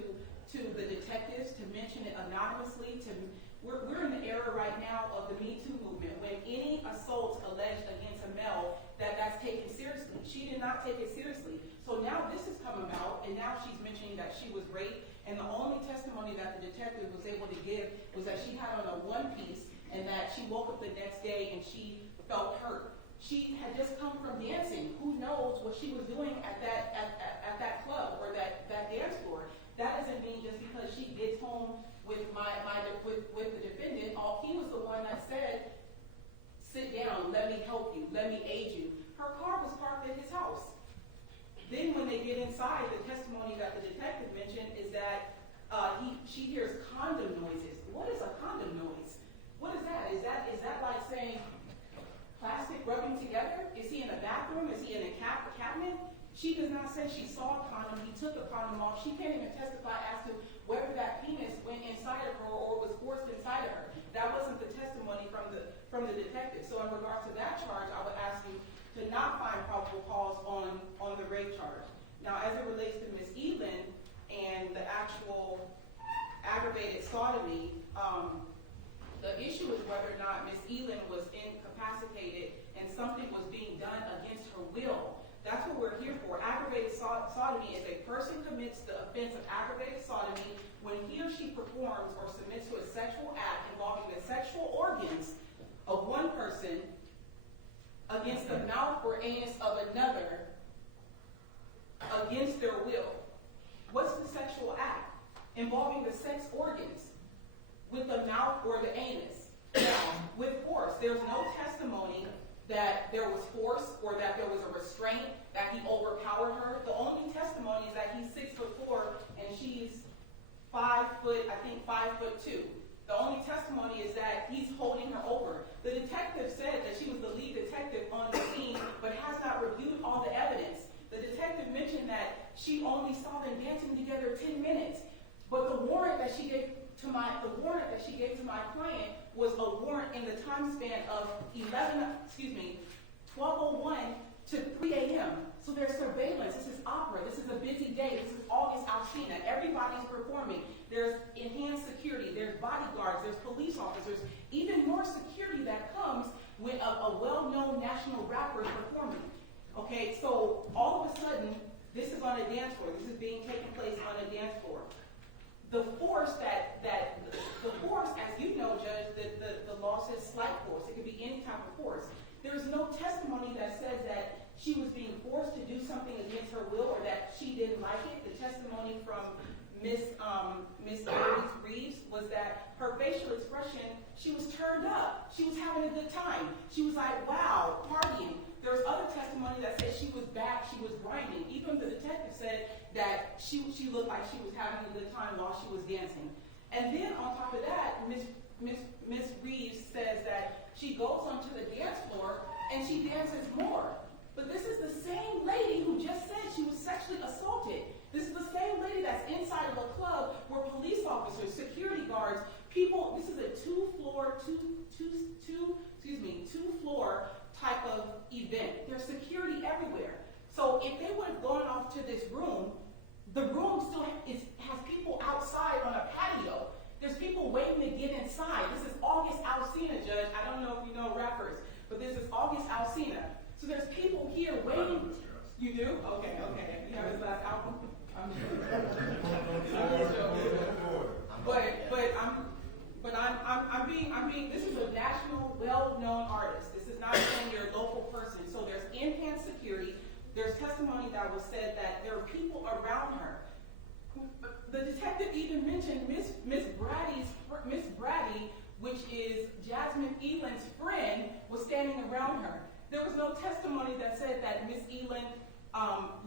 the detectives, to mention it anonymously. We're in the era right now of the Me Too movement. When any assault alleged against a male, that's taken seriously. She did not take it seriously. So now this has come about, and now she's mentioning that she was raped, and the only testimony that the detective was able to give was that she had on a one piece, and that she woke up the next day and she felt hurt. She had just come from dancing. Who knows what she was doing at that club or that dance floor? That doesn't mean just because she gets home with with the defendant, he was the one that said, sit down, let me help you, let me aid you. Her car was parked at his house. Then when they get inside, the testimony that the detective mentioned is that she hears condom noises. What is a condom noise? What is that? Is that like saying plastic rubbing together? Is he in a bathroom? Is he in a cabinet? She does not say she saw a condom. He took a condom off. She can't even testify as to whether that penis went inside of her or was forced inside of her. That wasn't the testimony from the detective. So in regards to that charge, I would ask you to not find probable cause on the rape charge. Now, as it relates to Ms. Elin and the actual aggravated sodomy, the issue is whether or not Ms. Elin was incapacitated and something was being done against her will. That's what we're here for. Aggravated sodomy is a person commits the offense of aggravated sodomy when he or she performs or submits to a sexual act involving the sexual organs of one person against the mouth or anus of another against their will. What's the sexual act? Involving the sex organs with the mouth or the anus. Now, with force, there's no testimony that there was force or that there was a restraint, that he overpowered her. The only testimony is that he's 6'4" and she's 5'2". The only testimony is that he's holding her over. The detective said that she was the lead detective on the scene, but has not reviewed all the evidence. The detective mentioned that she only saw them dancing together 10 minutes, but the warrant that she gave to my client was a warrant in the time span of 12:01 to 3 a.m. So there's surveillance. This is opera. This is a busy day. This is August Alsina. Everybody's performing. There's enhanced security. There's bodyguards. There's police officers. Even more security that comes when a well-known national rapper is performing. Okay, so all of a sudden, this is on a dance floor. This is being taken place on a dance floor. The force as you know, Judge, the law says slight force. It could be any type of force. There's no testimony that says that she was being forced to do something against her will or that she didn't like it. The testimony from Miss Reeves was that her facial expression, she was turned up. She was having a good time. She was like, wow, partying. There's other testimony that says she was back, she was grinding. Even the detective said that she looked like she was having a good time while she was dancing. And then on top of that, Miss Reeves says that she goes onto the dance floor and she dances more. But this is the same lady who just said she was sexually assaulted. This is the same lady that's inside of a club where police officers, security guards, people, this is a two-floor type of event. There's security everywhere. So if they would have gone off to this room, the room still has people outside on a patio. There's people waiting to get inside. This is August Alsina, Judge. I don't know if you know rappers, but this is August Alsina. So there's people here waiting. You do? Okay. You have his last album? I'm being, this is a national, well-known artist. This is not saying you're a local person. So there's enhanced security. There's testimony that was said that there are people around her. The detective even mentioned Miss Brady, which is Jasmine Elin's friend, was standing around her. There was no testimony that said that Miss Elin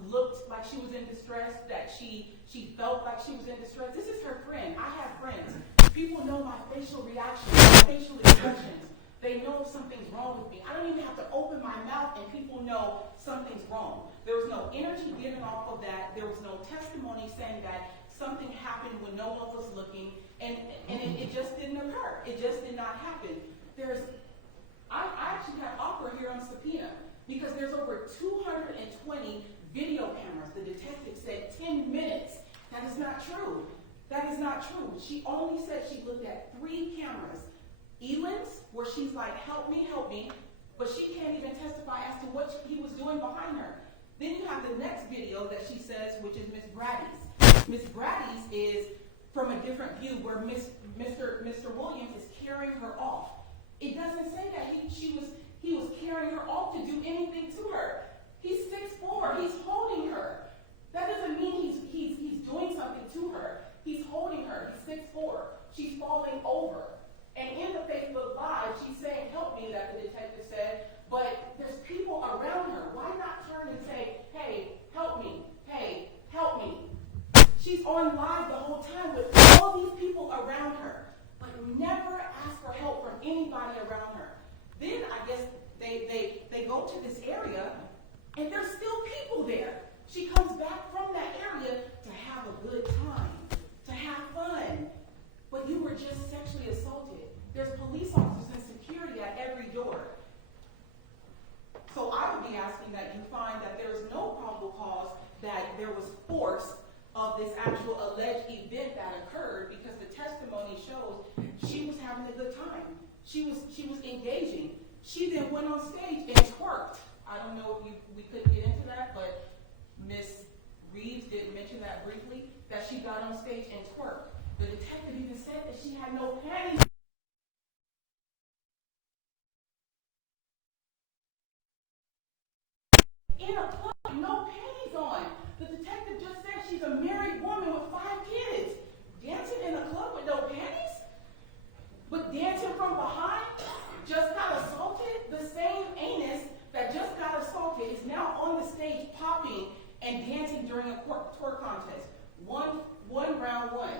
looked like she was in distress, that she felt like she was in distress. This is her friend. I have friends. People know my facial reactions, my facial expressions. They know something's wrong with me. I don't even have to open my mouth and people know something's wrong. There was no energy given off of that. There was no testimony saying that something happened when no one was looking, and it just didn't occur. It just did not happen. I actually have opera here on subpoena because there's over 220 video cameras. The detective said 10 minutes. That is not true. That is not true. She only said she looked at 3 cameras. Elin's, where she's like, help me, but she can't even testify as to what he was doing behind her. Then you have the next video that she says, which is Miss Brady's. Miss Brady's is from a different view where Mr. Williams is carrying her off. It doesn't say that he He was carrying her off to do anything to her. He's 6'4", he's holding her. That doesn't mean he's doing something to her. He's holding her, he's 6'4". She's falling over. And in the Facebook Live, she's saying, help me, that the detective said, but there's people around her. Why not turn and say, hey, help me, hey, help me? She's on live the whole time with all these people around her, but never ask for help from anybody around her. Then I guess they go to this area, and there's still people there. She comes back from that area to have a good time, to have fun. But you were just sexually assaulted. There's police officers and security at every door. So I would be asking that you find that there is no probable cause that there was force of this actual alleged event that occurred, because the testimony shows she was having a good time. She was engaging. She then went on stage and twerked. I don't know if we couldn't get into that, but Miss Reeves did mention that briefly, that she got on stage and twerked. The detective even said that she had no panties. In a club with no panties on. The detective just said she's a married woman with 5 kids. Dancing in a club with no panties? But dancing from behind, just got assaulted. The same anus that just got assaulted is now on the stage popping and dancing during a twerk contest. One round one.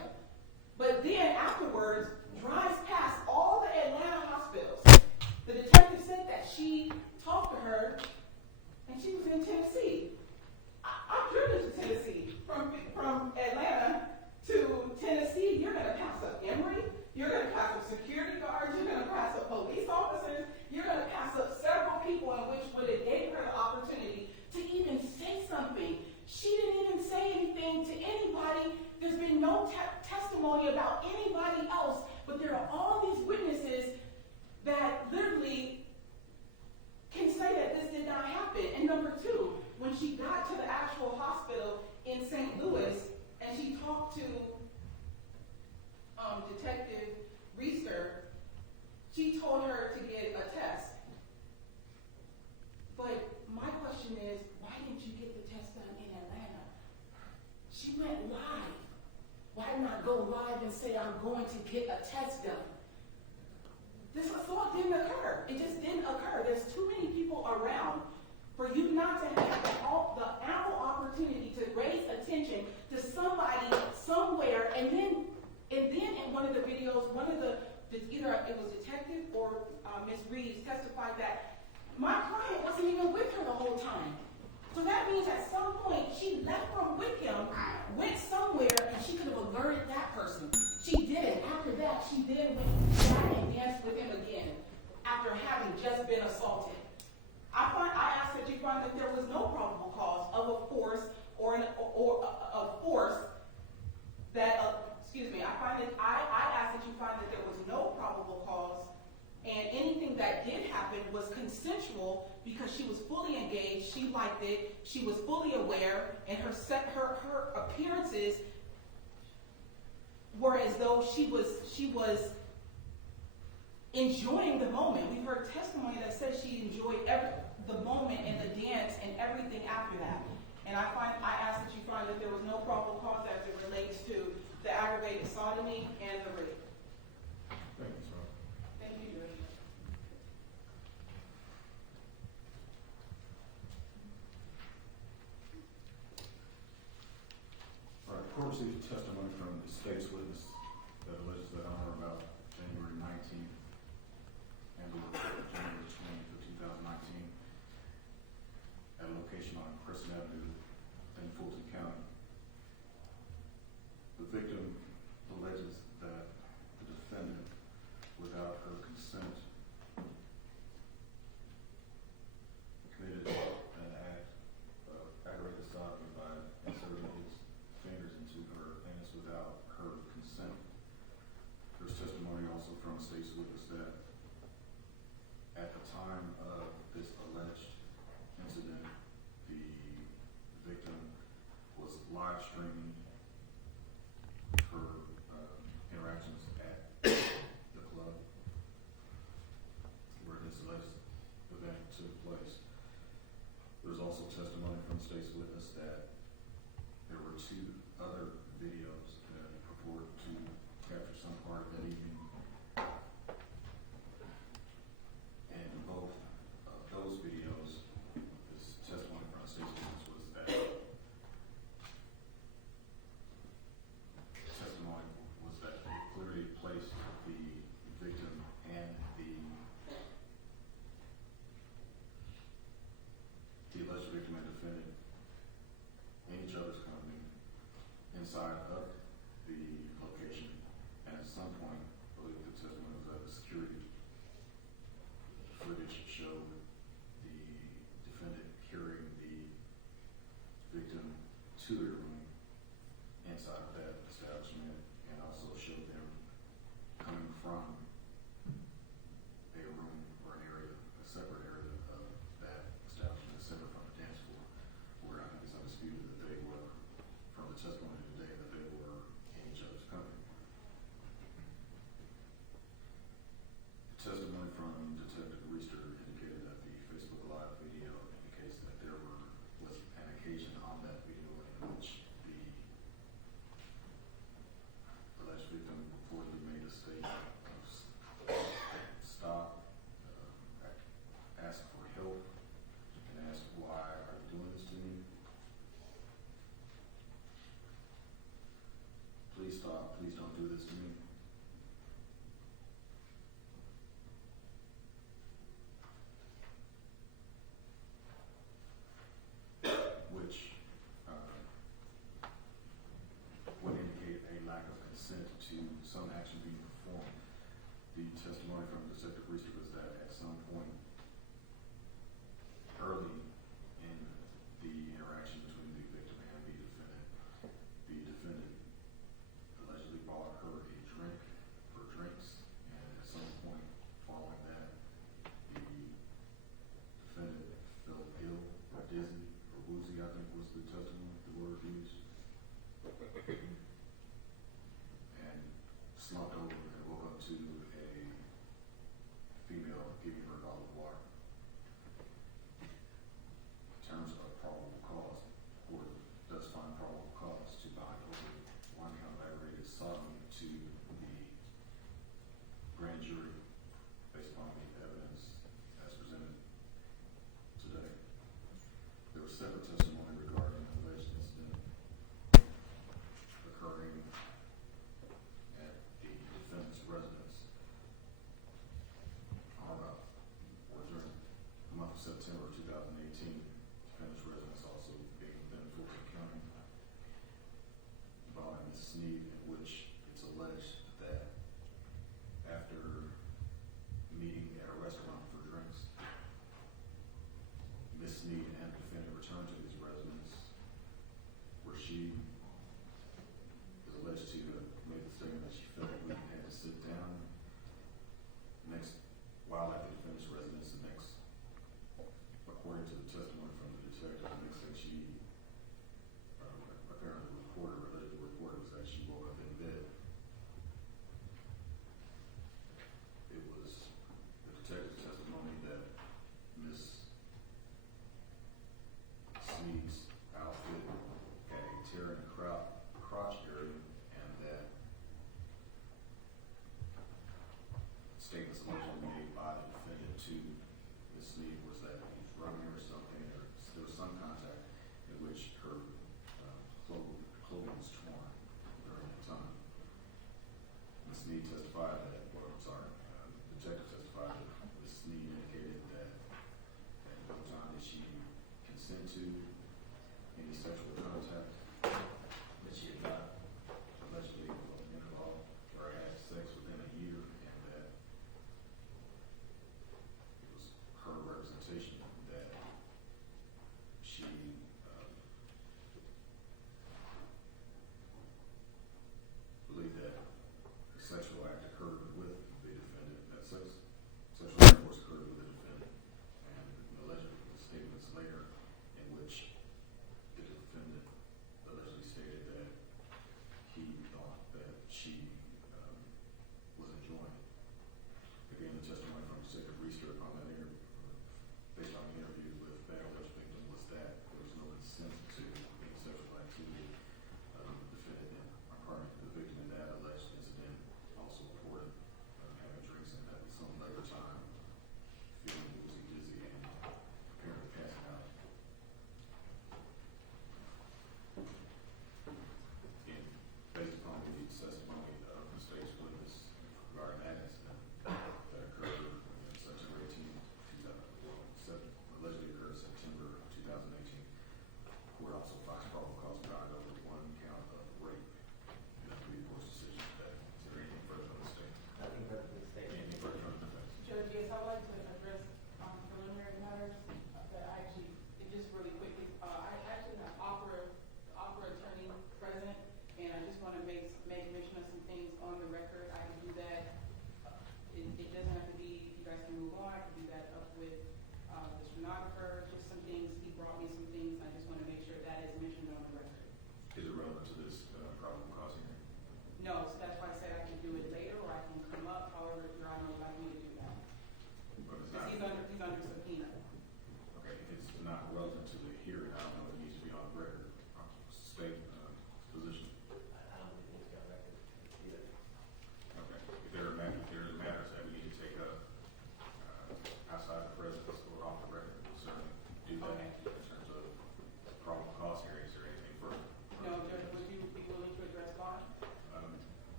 But then afterwards, drives past all the Atlanta hospitals. The detective said that she talked to her, and she was in Tennessee. I've driven to Tennessee. From Atlanta to Tennessee, you're going to pass up Emory, you're going to pass up security guards, you're going to pass up police officers, you're going to pass up several people in which would have gave her the opportunity to even say something. She didn't even say anything to anybody. There's been no testimony about anybody else, but there are all these witnesses that literally can say that this did not happen. And number two, when she got to the actual hospital in St. Louis and she talked to Detective Reister, she told her to get a test. But my question is, why didn't you get the test done in Atlanta? She went live. Why not go live and say, I'm going to get a test done? This assault didn't occur. It just didn't occur. There's too many people around for you not to have the ample opportunity to raise attention to somebody somewhere, and then in one of the videos, either it was Detective or Ms. Reeves testified that my client wasn't even with her the whole time. So that means at some point she left from with him, went somewhere, and she could have alerted that person. She didn't. After that, she then went back and danced with him again after having just been assaulted. I asked that you find that there was no probable cause of a force or a force that, I asked that you find that there was no probable cause, and anything that did happen was consensual because she was fully engaged, she liked it, she was fully aware, and her appearances were as though she was enjoying the moment. We've heard testimony that says she enjoyed the moment and the dance and everything after that. And I ask that you find that there was no probable cause as it relates to the aggravated sodomy and the rape. Thank you, sir. Thank you, Judge. All right, court received testimony from the state's witness that alleges that on or about January 19th and January 20th of 2019 at a location on Crescent Avenue in Fulton County. The victim alleges that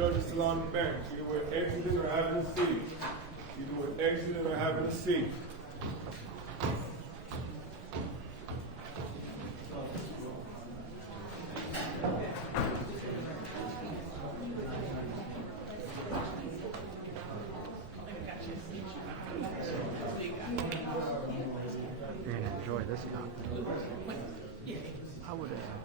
judges still on the bench. Either we're exiting or having a seat. Either we're exiting or having a seat. You're gonna enjoy this content. I would have.